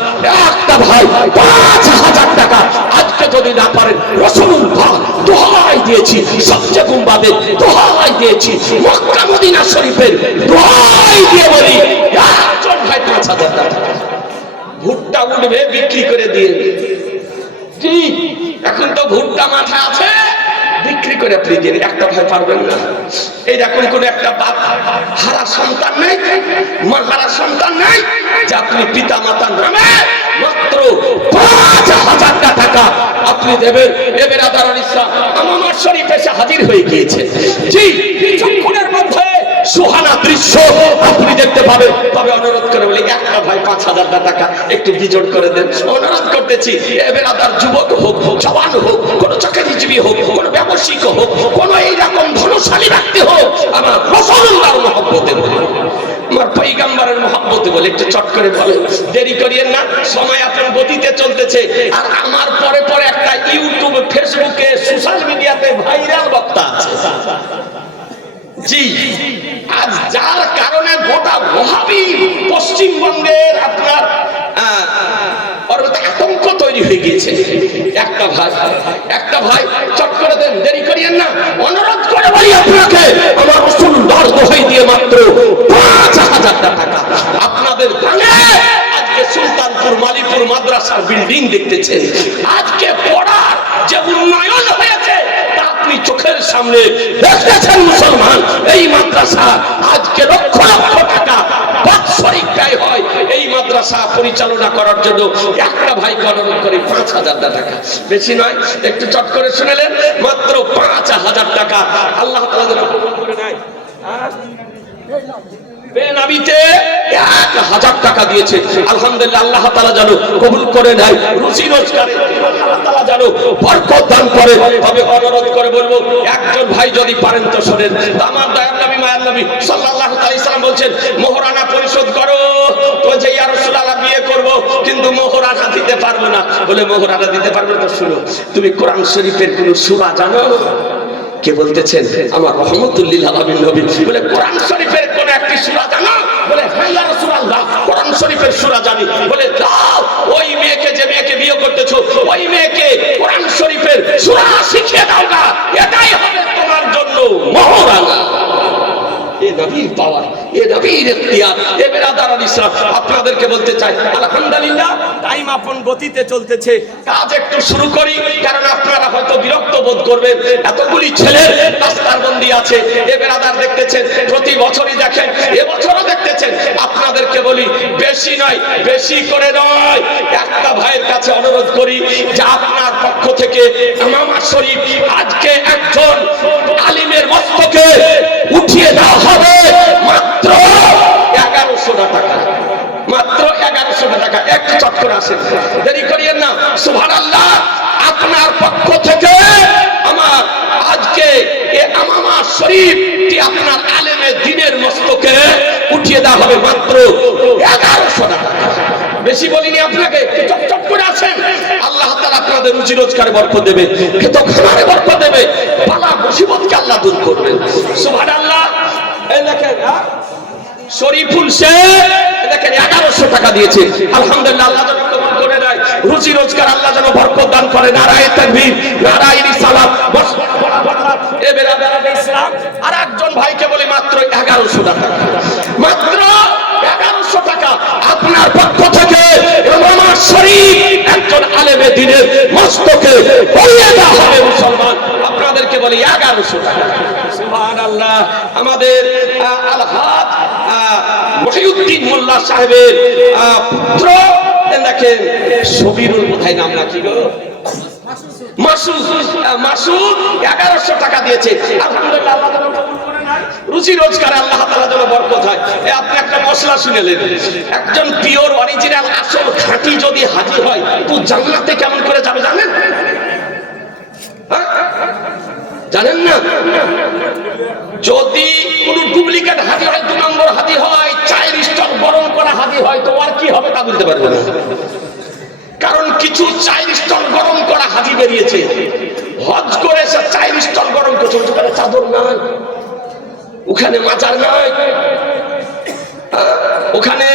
একটা ভাই 5,000 টাকা আজকে যদি না পারেন, রাসূলুল্লাহ দোহাই দিয়েছি, সবচেয়ে গুম্বাদের দোহাই দিয়েছি, মক্কা মদিনা শরীফের দোহাই দিয়ে বলি, একজন ভাই 5,000 টাকা ভুট্টা উঠবে বিক্রি করে দিয়ে, কি এখন তো ভুট্টা মাথায় আছে, বিক্রি করে আপনি দিয়ে একটা ভাই পারবেন না। এইরকম কোন একটা বাপ হারা সন্তান নেই, মা হারা সন্তান নেই, যে আপনি পিতা মাতার নামে মাত্র 5,000 টাকা আপনি দেবেন। এ বেরাদারান ইসলাম আমার শরীফ এসে হাজির হয়ে গিয়েছে, জি চক্ষুরের মধ্যে সুহানা দৃশ্য আপনি দেখতে পাবেন। তবে অনুরোধ করে বলি, একটা ভাই 5,000 টাকা একটু বিজোড় করে দেন, অনুরোধ করতেছি। এ বেরাদার যুবক হোক, জওয়ান হোক, কোন চাকরিজীবী হোক, কোন ব্যবসায়িক হোক, কোন এইরকম ধনশালী ব্যক্তি হোক, আমার রাসূলুল্লাহর মহব্বতে বলে, আমার পয়গম্বরের মহব্বতে বলে একটু চট করে বলে, দেরি করিয়েন না, সময় আপনার গতিতে চলতেছে। আর আমার পরে পরে একটা ইউটিউব, ফেসবুকে, সোশ্যাল মিডিয়াতে ভাইরাল বক্তা আছে, জি আজ যার কারণে গোটা ওয়াহাবি পশ্চিমবঙ্গের আপনার আতঙ্ক তৈরি হয়ে গিয়েছে। একটা ভাই চট করে দেন, দেরি করিয়েন না, অনুরোধ করে বলি আপনাকে, আমার রাসূলুল্লাহর দোহাই দিয়ে মাত্র 5,000 টাকা আপনাদের ভাঙে আজকে সুলতানপুর মালিপুর মাদ্রাসার বিল্ডিং দেখতেছেন। আজকে পড়ার যে উন্নয়ন হয়েছে আপনি চোখের সামনে দেখতেছেন। মুসলমান, এই মাদ্রাসা আজকে লক্ষ লক্ষ টাকা বাৎসরিক ব্যয় হয় এই মাদ্রাসা পরিচালনা করার জন্য। একটা ভাই অনুরোধ করে 5,000 টাকা, বেশি নয়, একটু চট করে শুনেলেন, মাত্র 5,000 টাকা আল্লাহ তাআলা যেন কবুল করে নেয়। বেনামিতে 1,000 টাকা দিয়েছে, আলহামদুলিল্লাহ, আল্লাহ তাআলা যেন কবুল করে নেয়, রুজি রোজগারে আল্লাহ তাআলা যেন বরকত দান করে। তবে অনুরোধ করে বলবো, একজন ভাই যদি পারেন তো শোনেন, আমার দয়ার নবী মায়ার নবী সাল্লাল্লাহু আলাইহি সাল্লাম বলছেন, মোহরানা পরিশোধ করো। তো যে ইয়া রাসূলুল্লাহ বিয়ে করব কিন্তু মোহরানা দিতে পারবো না, বলে মোহরানা দিতে পারবে তো শুনো, তুমি কোরআন শরীফের কোন সূরা জানো? কে বলতেছেন? আমার রহমতুল লিল আলামিন নবী। বলে কোরআন শরীফের কোন একটি সূরা জানো? বলে হ্যাঁ ইয়া রাসূলুল্লাহ, কোরআন শরীফের সূরা জানি। বলে দাও, ওই মেয়েকে, যে মেয়েকে বিয়ে ওই মেয়েকে কোরআন শরীফের সূরা শিখিয়ে দাও না, এটাই হবে তোমার জন্য মহারানা। এ নবীর পাওয়ার, এ নবীর ইখতিয়ার। এ বেরাদারান ইসলাম, আপনাদেরকে বলতে চাই আলহামদুলিল্লাহ টাইম আপন গতিতে চলতেছে, কাজ একটু শুরু করি, কারণ আপনারা হয়তো বিরক্ত বোধ করবেন, এতগুলি ছেলে রাস্তারবন্দি আছে। এ বেরাদার দেখতেছেন প্রতি বছরই দেখেন, এবছরও দেখতেছেন। আপনাদেরকে বলি বেশি নয়, বেশি করে নয়, একটা ভাইয়ের কাছে অনুরোধ করি যে আপনার পক্ষ থেকে ইমাম শরীফ আজকে একজন আলিমের মস্তকে উঠিয়ে দেওয়া হবে মাত্র 1100 টাকা, মাত্র 1100 টাকা। একটু চক্কর আসেন, দেরি করিয়েন না। সুবহানাল্লাহ, আপনার পক্ষ থেকে আমার আজকে এই আমামা শরীফটি আপনার আলেমের দ্বীনের মস্তকে উঠিয়ে দেওয়া হবে মাত্র 1100 টাকা। বেশি বলিনি আপনাকে, চকচক করে আছেন। আল্লাহ তাআলা আপনাদের রুজি রোজগারে বরকত দেবে, খেত খামারে বরকত দেবে, বালা মুসিবতকে আল্লাহ দূর করবেন। সুবহানাল্লাহ। এই দেখেন শরীফুল শেখ দেখেন 1100 টাকা দিয়েছে। আলহামদুলিল্লাহ, আল্লাহ যেন কবুল করে নেয়, রুজি রোজগার আল্লাহ যেন বরকত দান করে। নারায়ে তাকবীর, নারায়ে রিসালাত। এ বেরাদারান ইসলাম, আর একজন ভাইকে বলি মাত্র 1100 টাকা, মাত্র 1100 টাকা আপনার পক্ষ থেকে ইমাম শরীফ একজন আলেমে দ্বীনের মস্তকে পরিয়ে দেওয়া হবে। মুসলমান, আপনাদেরকে বলি 1100 টাকা। সুবহানাল্লাহ। আমাদের আলহাজ মহিউদ্দিন মোল্লা সাহেবের পুত্র দেখেন সবিরুল, কোথায় নাম নাকি গো, মাসুদ, মাসুদ 1100 টাকা দিয়েছে। আলহামদুলিল্লাহ, আল্লাহ যেন কবুল করে নেয়, রুজি রোজগারে আল্লাহ তাআলা যেন বরকত হয়। আপনি একটা মশলা শুনেলেন, একজন পিওর অরিজিনাল আসল খাঁটি যদি হাজি হয় তো জান্নাতে কেমন করে যাবে জানেন? জানেন না? যদি কোন ডুপ্লিকেট হাজি হয়, 2 নম্বর হাজি হয়, চায়ের স্টল গরম করা হাজি হয়, তো আর কি হবে তা বলতে পারবো না। কারণ কিছু চায়ের স্টল গরম করা হাজি বেরিয়েছে, হজ করে সে চায়ের স্টল গরম করছে। ওখানে চাদর নাই, ওখানে মাজার নাই, ওখানে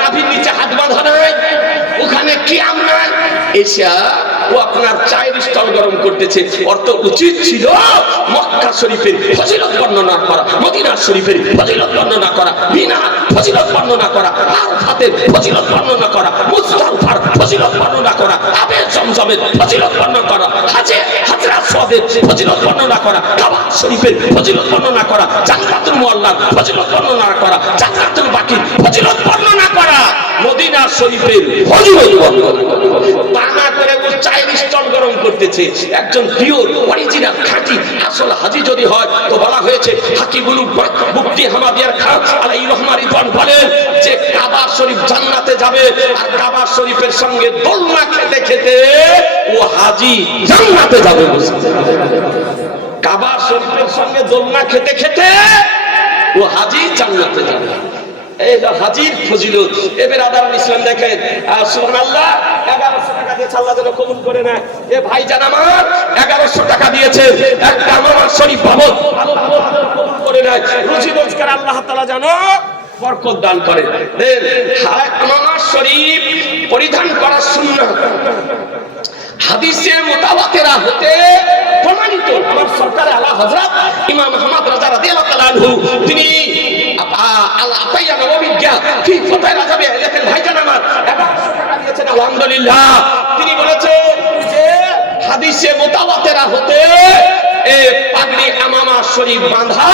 নাভির নিচে হাত বাঁধা নাই, ওখানে কিয়াম নাই। এসা ও আপনার চায়ের স্টল গরম করতেছে। অর্থ উচিত ছিল মক্কা শরীফের ফজিলত বর্ণনা করা, মদিনা শরীফের ফজিলত বর্ণনা করা, মিনা ফজিলত বর্ণনা করা, আরাফাতের ফজিলত বর্ণনা করা, মুজদালিফার ফজিলত বর্ণনা করা, আবে জমজমের ফজিলত বর্ণনা করা, হাজে হাজরা সাওয়াদের ফজিলত বর্ণনা করা, কাবা শরীফের ফজিলত বর্ণনা করা, জান্নাতুল মুআল্লার ফজিলত বর্ণনা করা, জান্নাতুল বাকির ফজিলত বর্ণনা করা, মদিনা শরীফের ফজিলত বর্ণনা করা। তা না করে ও চায়ের স্টল গরম করতেছে। একজন পিওর অরিজিনাল খাঁটি আসল হাজি যদি হয় তো বলা হয়েছে, হাকিবুল মুফতি হামাদিয়ার খান আলাইহির রহমান রিদওয়ান বলেন যে কাবা শরীফ জান্নাতে যাবে, আর কাবা শরীফের সঙ্গে দোলনা খেতে খেতে ও হাজি জান্নাতে যাবে। কাবা শরীফের সঙ্গে দোলনা খেতে খেতে ও হাজি জান্নাতে যাবে। এই যে হাজির ফজিলত। এবার আদার ইসলাম দেখেন, সুবহানাল্লাহ, 1100 টাকা দিয়েছে, আল্লাহ যেন কবুল করে নেয়। এ ভাইজান আমার 1100 টাকা দিয়েছে, একটা আমামা শরীফ ভবন আল্লাহ কবুল করে নেয়, রুজি রোজগার আল্লাহ তাআলা যেন বরকত দান করে। আমামা শরীফ পরিধান করা সুন্নাহ হাদিসে মুতাওয়াতিরা হতে প্রমাণিত। আমার সরকার আলা হযরত ইমাম আহমদ রাজা রাদিয়াল্লাহু তাআলা আনহু তিনি আল-আতাইয়া নববিজ্ঞা ফি ফাতাহ রাজাবে দেখেন ভাইজান আমার 1100 টাকা দিয়েছেন। আলহামদুলিল্লাহ, তিনি বলেছেন যে হাদিসে মুতাওয়াতিরা হতে এই পাগড়ি আমামা শরীফ বাঁধা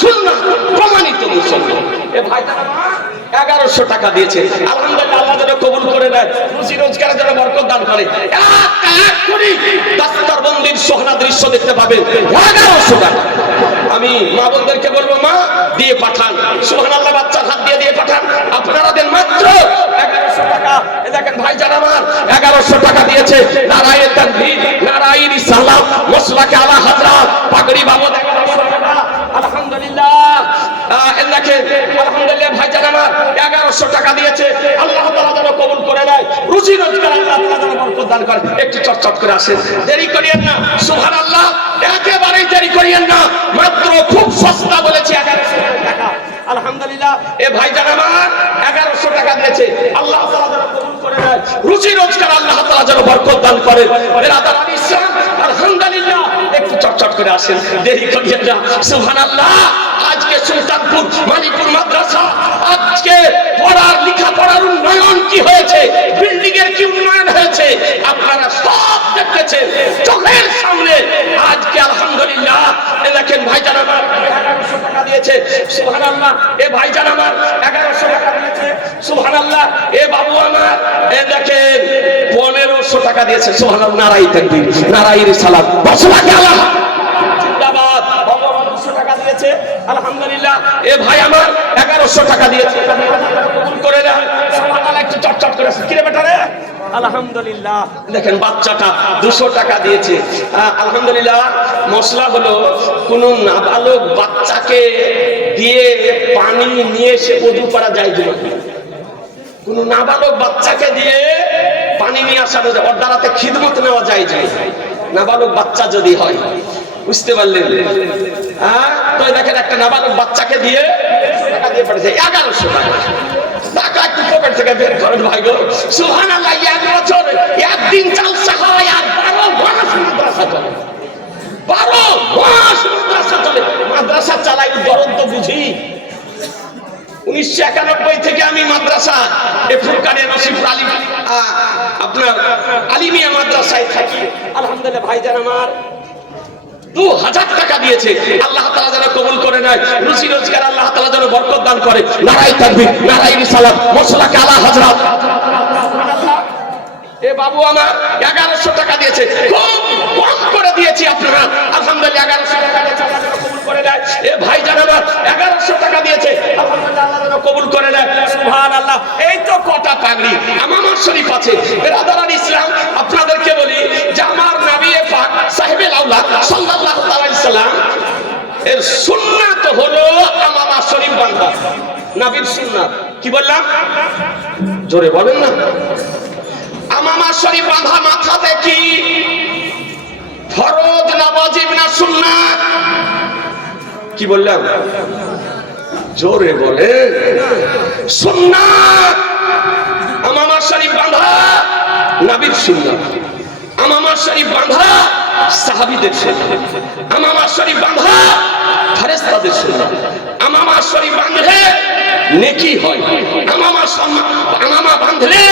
সুন্নাহ প্রমাণিত। মুসলমান, এ ভাইজান আমার 1100 টাকা দিয়েছে। আলহামদুলিল্লাহ, আল্লাহ যেন কবুল করে নেয়, রুজি রোজগারের জন্য বরকত দান করে। এক কোটি দাস্তারবন্দির সোহনা দৃশ্য দেখতে পাবেন 1100 টাকা। আমি মা বোনদেরকে বলবো, মা দিয়ে পাঠান, সুবহানাল্লাহ, বাচ্চার হাত দিয়ে দিয়ে পাঠান। আপনারা দেন মাত্র 1100 টাকা। এই দেখেন ভাইজান আমার 1100 টাকা দিয়েছে। নারায়ে তাকবীর, নারায়ে রিসালাত, মসলাকে আলা হযরত পাগড়ি বাবদ 1100 টাকা। আলহামদুলিল্লাহ, দেখেন আলহামদুলিল্লাহ, ভাইজান আমার 1100 টাকা দিয়েছে। আল্লাহ তাআলা যেন কবুল করে নেয়, রুজি রোজগার আল্লাহ তাআলা যেন বরকত দান করে। একটু চটচট করে আসেন, দেরি করিয়েন না। সুবহানাল্লাহ, একেবারেই দেরি করিয়েন না, মাত্র খুব সস্তা বলেছি 1100 টাকা। আলহামদুলিল্লাহ, এ ভাইজান আমার 1100 টাকা দিয়েছে। আল্লাহ তাআলা যেন কবুল করে দেয়, রুজি রোজগার আল্লাহ তাআলা যেন বরকত দান করেন। বেরাদারান ইসলাম, আলহামদুলিল্লাহ, একটু চটচট করে আসেন, দেরি করিয়েন না। সুবহানাল্লাহ। আজকে সুলতানপুর মানিপুর মাদ্রাসা, আজকে পড়ার লেখাপড়ার উন্নয়ন কি হয়েছে, বিল্ডিং এর কি উন্নয়ন হয়েছে, আপনারা সব দেখতেছেন চোখের সামনে। আজকে আলহামদুলিল্লাহ, এ দেখেন ভাইজান আমার 1100 টাকা দিয়েছে, সুবহানাল্লাহ। এ ভাইজান আমার 1100 টাকা দিয়েছে, সুবহানাল্লাহ। এ বাবু আমার এ দেখেন 1500 টাকা দিয়েছে, সুবহানাল্লাহ। নারাই তাকবীর, নারাই রিসালাত, বসলাকে আল্লাহ জিন্দাবাদ। বাবু আমার 200 টাকা দিয়েছে, আলহামদুলিল্লাহ। এ ভাই আমার 1100 টাকা দিয়েছে, কবুল করে নেন, সুবহানাল্লাহ। একটু চটচট করে কি রে বেটা রে, আলহামদুলিল্লাহ। দেখেন বাচ্চাটা 200 টাকা দিয়েছে, আলহামদুলিল্লাহ। মশলা হলো কোন নাবালক বাচ্চাকে দিয়ে পানি নিয়ে এসে ওযু করা যায় না। কোন নাবালক বাচ্চাকে দিয়ে পানি নিয়ে আসানো যায়, ওর দ্বারাতে খিদমত নেওয়া যায় যে নাবালক বাচ্চা যদি হয়, বুঝতে পারলেন? তো দেখেন একটা নাবালক বাচ্চাকে দিয়ে 100 টাকা দিয়ে পাঠিয়েছে, 1100 টাকা। টাকা একটু পকেট থেকে বের করেন ভাই গো, সুবহানাল্লাহ। এক বছর একদিন জালসা হয় আর 12 মাস মাদ্রাসা চলে, 12 মাস মাদ্রাসা চলে। মাদ্রাসা চালাই দরদ তো বুঝি। 1991 থেকে আমি মাদ্রাসা ফুরকানে নসিবুর আলিম আপনার আলিমিয়া মাদ্রাসায় থাকি, আলহামদুলিল্লাহ। ভাইজান আমার 2000 টাকা দিয়েছে, আল্লাহ তাআলা যেন কবুল করে নেয়, রুজি রোজগার আল্লাহ তাআলা যেন বরকত দান করে। নারায়ে তাকবীর, নারায়ে রিসালাত, মশলাকে আলা হযরত। এ বাবু আমার 1100 টাকা দিয়েছে, খুব কম করে দিয়েছি আপনারা, আলহামদুলিল্লাহ। 1100 টাকা দিয়েছে, আল্লাহ যেন কবুল করে নেয়। এ ভাইজান আমার 1100 টাকা দিয়েছে, আলহামদুলিল্লাহ, আল্লাহ যেন কবুল করে নেয়, সুবহানাল্লাহ। এই তো কটা পাগড়ি আমামা শরীফ আছে। বেরাদারান ইসলাম, আপনাদেরকে বলি যে আমার নবী পাক সাহেবে আওলাদ সাল্লাল্লাহু আলাইহি সাল্লাম এর সুন্নাত হলো আমামা শরীফ বাঁধা, নবীর সুন্নাত। কি বললাম, জোরে বলেন না। আমামা শরীফ বাঁধা মাথাতে কি ফরজ না ওয়াজিব না সুন্নাত? কি বললাম, জোরে বলে। সুন্নাত। আমামা শরীফ বাঁধা নবীর সুন্নাত। আমামা শরীফ বাঁধা সাহাবীদের সুন্নাত। আমামা শরীফ বাঁধা ফেরেশতাদের সুন্নাত। আমামা শরীফ বাঁধলে নেকি হয়। আমামা বাঁধলে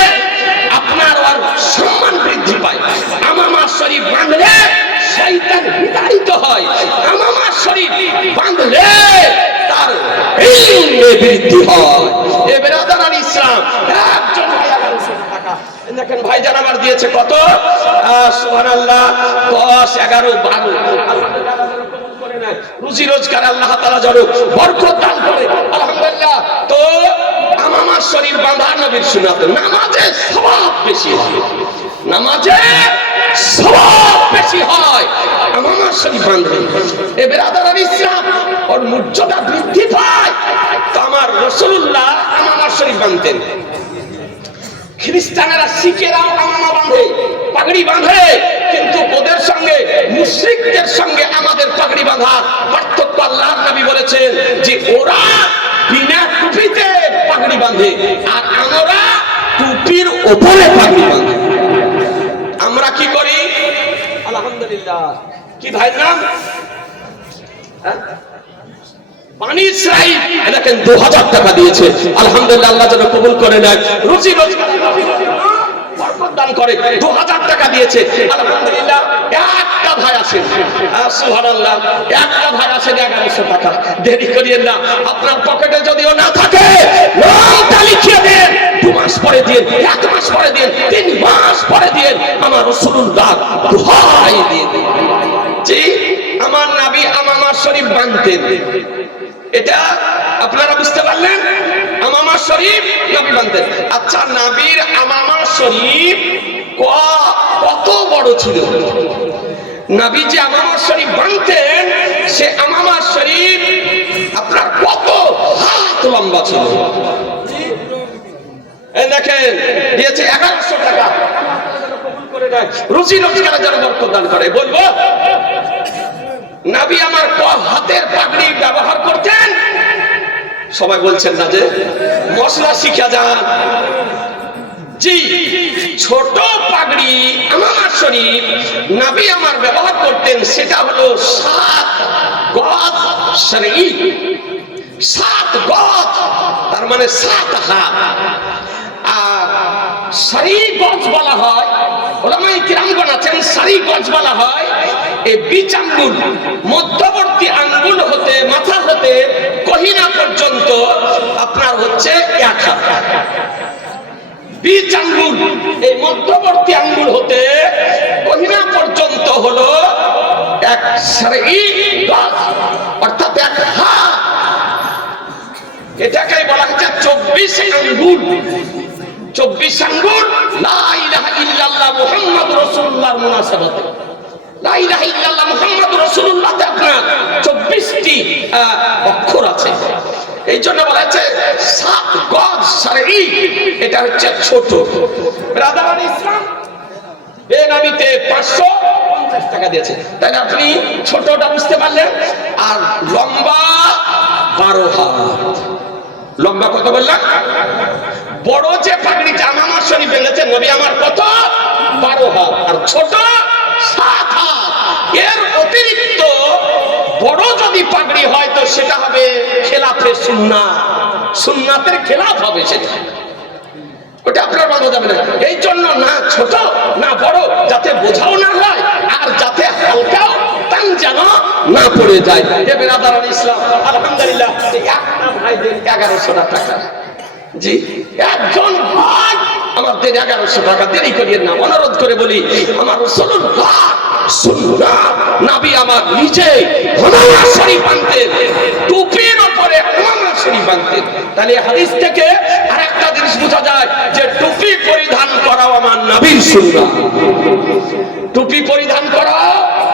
আপনার আর সম্মান বৃদ্ধি পায়। আমামা শরীফ বাঁধলে শয়তান বিতাড়িত হয়। আমামা শরীফ বাঁধলে তার ইলমে বৃদ্ধি হয়। এ বেরাদারান ইসলাম, একজন ভাই 1100 টাকা দেখেন ভাইজান আমার দিয়েছে কত, সুবহানাল্লাহ, 10 11 12, আলহামদুলিল্লাহ। রুজি রোজগার আল্লাহ তাআলা যেন বরকত দান করে, আলহামদুলিল্লাহ। তো আমামা শরীফ বাঁধা নবীর সুন্নাত। নামাজে সওয়াব বেশি হয়, নামাজে সওয়াব বেশি হয় আমামা শরীফ বাঁধলে। এ বেরাদারান ইসলাম, ওর মর্যাদা বৃদ্ধি পায়। তো আমার রাসূলুল্লাহ আমামা শরীফ বাঁধতেন। খ্রিস্টানেরা শিখেরাও আমামা বাঁধে, পাগড়ি বাঁধে, কিন্তু ওদের সঙ্গে মুশরিকদের সঙ্গে আমাদের পাগড়ি বাঁধা পার্থক্য। আল্লাহর নবী বলেছেন যে ওরা বিনা টুপিতে পাগড়ি বাঁধে আর আমরা টুপির উপরে পাগড়ি বাঁধি। আমরা কি করি, আলহামদুলিল্লাহ। কি ভাই নাম, বানি ইসরাইল, দেখেন 2000 টাকা দিয়েছে, আলহামদুলিল্লাহ। আল্লাহ যেন কবুল করে নেয়, রুজি রোজগার বরকত দান করে। 2000 টাকা দিয়েছে, আলহামদুলিল্লাহ। একটা ভাই আছেন, সুবহানাল্লাহ, একটা ভাই আছেন 1100 টাকা। দেরি করিয়েন না, আপনার পকেটে যদিও না থাকে নামটা লিখিয়ে দেন, 2 মাস পরে দিন, 1 মাস পরে দিন, 3 মাস পরে দিন, আমার রাসূলুল্লাহ দোহাই দিন। জি, আমার নবী আমামা শরীফ বাঁধতেন। এটা আপনারা বুঝতে পারলেন, আমামা শরীফ নবী বাঁধতেন। আচ্ছা, নবীর আমামা শরীফ কত বড় ছিল? নবী যে আমামা শরীফ বাঁধতেন, সে আমামা শরীফ আপনার কত হাত লম্বা ছিল? দেখেন দিয়েছে 1100 টাকা। রুজি রোজগারের জন্য বরকত দান করে। বলবো নবী আমার হাতের পাগড়ি ব্যবহার করতেন? সবাই বলছেন না যে মশলা শিখা যান, জি, ছোট পাগড়ি আমার শরীফ নবী আমার ব্যবহার করতেন, সেটা হলো 7 গজ শরঈ। 7 গজ তার মানে 7 হাত। আর শরঈ গজ বলা হয়, ওলামায়ে কিরামগণ আছেন, শরঈ গজ বলা হয় এই বিচ আঙ্গুল, মধ্যবর্তী আঙ্গুল হতে মাথা হতে কহিনা পর্যন্ত আপনার হচ্ছে 1 হাত। বিচ আঙ্গুল, এই মধ্যবর্তী আঙ্গুল হতে কহিনা পর্যন্ত হলো 1 শরঈ গজ, অর্থাৎ 1 হাত। এটাকে বলা হচ্ছে 24 আঙ্গুল। 24 আঙ্গুল লা ইলাহা ইল্লাল্লাহ মুহাম্মাদুর রাসূলুল্লাহর মুনাসাবাতে, লা ইলাহা ইল্লাল্লাহ মুহাম্মাদুর রাসূলুল্লাহতে আপনার 24টি অক্ষর আছে। এই জন্য বলা হচ্ছে 7 গজ শরঈ, এটা হচ্ছে ছোট। ব্রাদার ইসলাম বেনামিতে 550 টাকা দিয়েছে, তাহলে আপনি ছোটটা বুঝতে পারলেন। আর লম্বা 12 হাত। লম্বা কত বললাম? বড় যে পাগড়িটা আমার শরীফ বেঁধেছে নবী আমার কত? 12 হাত। আর ছোট 7 হাত। এর অতিরিক্ত বড় যদি পাগড়ি হয় তো সেটা হবে খেলাফে সুন্নাত, সুন্নাতের খেলাফ হবে সেটা, ওটা আপনার বাঁধা যাবে না। এই জন্য না ছোট না বড়, যাতে বোঝাও না হয় আর যাতে হালকাও টান যেন না পড়ে যায়। হে বেরাদার ইসলাম, আলহামদুলিল্লাহ একটা ভাই দেন 1100 টাকা। জি, একজন ভাই আমার দেন 1100 টাকা। দেরি করিয়েন না, অনুরোধ করে বলি, আমার রাসূলুল্লাহ সুন্নাত নবী আমার নিজে হামামা শরীফ আনতেন, টুপির উপরে হামামা শরীফ আনতেন। তাহলে হাদিস থেকে আরেকটা জিনিস বোঝা যায় যে টুপি পরিধান করাও আমার নবীর সুন্নাত। টুপি পরিধান করা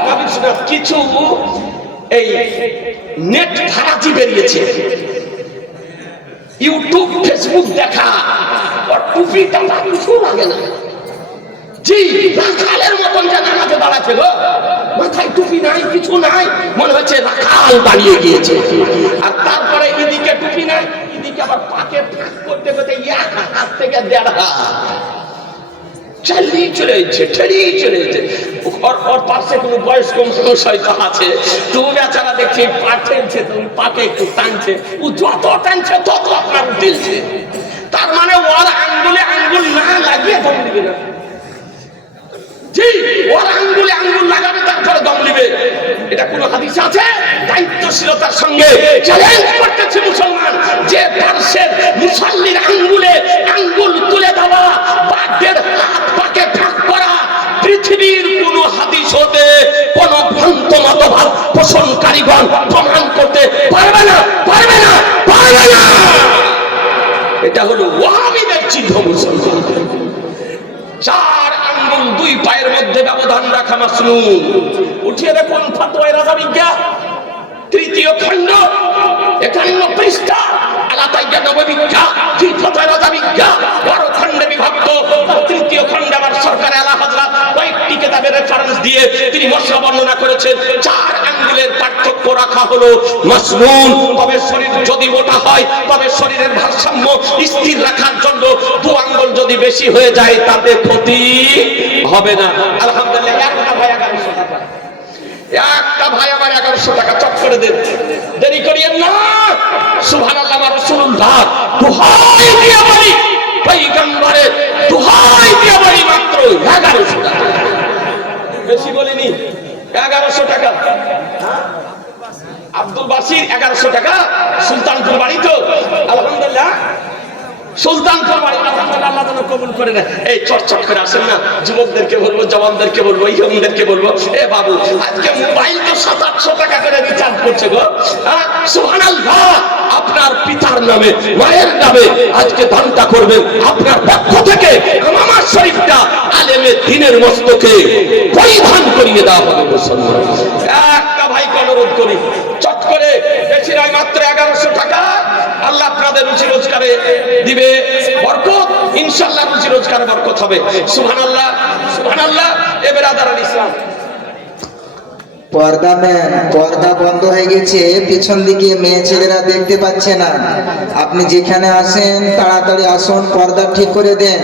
নবীর সুন্নাত। কিছু এই নেট ভাড়াজি বেরিয়েছে, ইউটিউব ফেসবুক দেখা, আর টুপিটা কিছু লাগে না। জি, রাখালের মতন যে নামাজে দাঁড়াচ্ছে গো, মাথায় টুপি নাই, কিছু নাই, মনে হচ্ছে রাখাল দাঁড়িয়ে গিয়েছে। আর তারপরে এদিকে টুপি নাই, এদিকে আবার পাকে ফাঁক করতে করতে 1 হাত থেকে 1.5 হাত চালিয়ে চলে যাচ্ছে, ঠেলিয়ে চলে যাচ্ছে। ওর পাশে কোনো বয়স্ক মানুষ হয়তো আছে, তুমি বেচারা দেখছি পা ঠেলছে, তুমি পাকে একটু টানছে, ও যত টানছে তত আপনার ঠেলছে। তার মানে ওর আঙ্গুলে আঙ্গুল না লাগিয়ে দম দিবে না। জি, ওর আঙ্গুলে আঙ্গুল লাগাবে, তারপরে দম দিবে। এটা কোন হাদিসে আছে? দায়িত্বশীলতার সঙ্গে চ্যালেঞ্জ করতেছে মুসলমান, যে পার্শ্বের মুসল্লির আঙ্গুলে আঙ্গুল তুলে দেওয়া বা 1.5 হাত পাকে ফাঁক করা পৃথিবীর কোন হাদিস হতে কোন ভ্রান্ত মতবাদ পোষণকারীগণ প্রমাণ করতে পারবে না, পারবে না, পারবে না। এটা হলো ওয়াহাবিদের চিহ্ন। মুসলমান 4 আঙ্গুল 2 পায়ের মধ্যে ব্যবধান রাখা মাসনুন। উঠিয়ে দেখুন ফতোয়ায়ে রাজা বিজ্ঞা 3য় খণ্ড 51 পৃষ্ঠা, আলাতাইয়া নববী বিজ্ঞা কি ফতোয়ায়ে রাজা বিজ্ঞা 12 খণ্ডে বিভক্ত। 3য় খণ্ডে আবার সরকার আলা হযরত কয়েকটি কিতাবের রেফারেন্স দিয়ে তিনি মশলা বর্ণনা করেছেন। 4 আঙ্গুলের পার্থক্য রাখা হলো মাসনুন। তবে শরীর যদি মোটা হয়, তবে শরীরের ভারসাম্য স্থির রাখার জন্য 2 আঙ্গুল যদি বেশি হয়ে যায় তাতে ক্ষতি হবে না। আলহামদুলিল্লাহ, একটা ভাই 1100 টাকা, একটা ভাই আমার 1100 টাকা চট করে দেন, দেরি করিয়েন না। সুবহানাল্লাহ, আমার রাসূলুল্লাহ দুহাই দিয়ে বলি, পয়গম্বরের দুহাই দিয়ে বলি, মাত্র 1100 টাকা, বেশি বলিনি। 1100 টাকা। আব্দুল বাসির 1100 টাকা, সুলতানপুর বাড়ি তো। আলহামদুলিল্লাহ, সুলতানপুর বাড়ি, আলহামদুলিল্লাহ, আল্লাহ যেন কবুল করে না। এই চটচট করে আসেন না, যুবকদেরকে বলবো, জওয়ানদেরকে বলবো, ইয়ংদেরকে বলবো, এ বাবু আজকে মোবাইল তো 700-800 টাকা করে রিচার্জ করছে গো। সুবহানাল্লাহ, আপনার পিতার নামে, মায়ের নামে আজকে দানটা করবেন। আপনার পক্ষ থেকে হামামা শরীফটা আলেমে দ্বীনের মস্তকে পরিধান করিয়ে দেওয়া হবে। মুসলমান একটা ভাইকে অনুরোধ করি, চট করে, বেশি নয়, মাত্র 1100 টাকা। আল্লাহ আপনাদের রুজি রোজগারে দিবে বরকত, ইনশাআল্লাহ রুজি রোজগারে বরকত হবে। সুবহানাল্লাহ, সুবহানাল্লাহ। এ বেরাদার ইসলাম, পর্দা বন্ধ হয়ে গেছে, পিছন দিকে মেয়ে ছেলেরা দেখতে পাচ্ছে না। আপনি যেখানে আসেন তাড়াতাড়ি আসুন, পর্দা ঠিক করে দেন।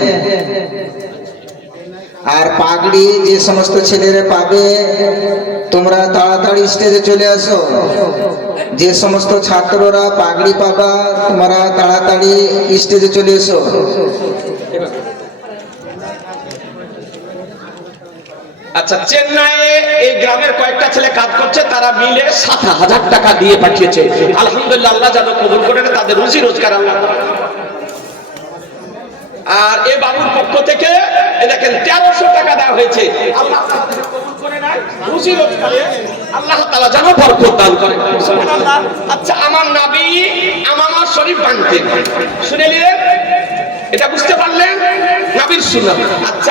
আর পাগড়ি যে সমস্ত ছেলেরা পাবে তোমরা তাড়াতাড়ি স্টেজে চলে আসো। যে সমস্ত ছাত্ররা পাগড়ি পাবা তোমরা তাড়াতাড়ি স্টেজে চলে এসো। আচ্ছা, চেন্নাইয়ে এই গ্রামের কয়েকটা ছেলে কাজ করছে, তারা মিলে 7,000 টাকা দিয়ে পাঠিয়েছে। আলহামদুলিল্লাহ, আল্লাহ যেন কবুল করে, তাদের রুজি রোজগার আল্লাহ। আর এ বাবুর পক্ষ থেকে দেখেন 1300 টাকা দেওয়া হয়েছে। আল্লাহ তাআলা কবুল করে নেয়, রুজি রোজগারে আল্লাহ তাআলা যেন বরকত দান করে। সুবহানাল্লাহ। আচ্ছা, আমার নবী আমামা শরীফ বানতেন, শুনে নিলেন, এটা বুঝতে পারলেন নবীর সুন্নাত। আচ্ছা।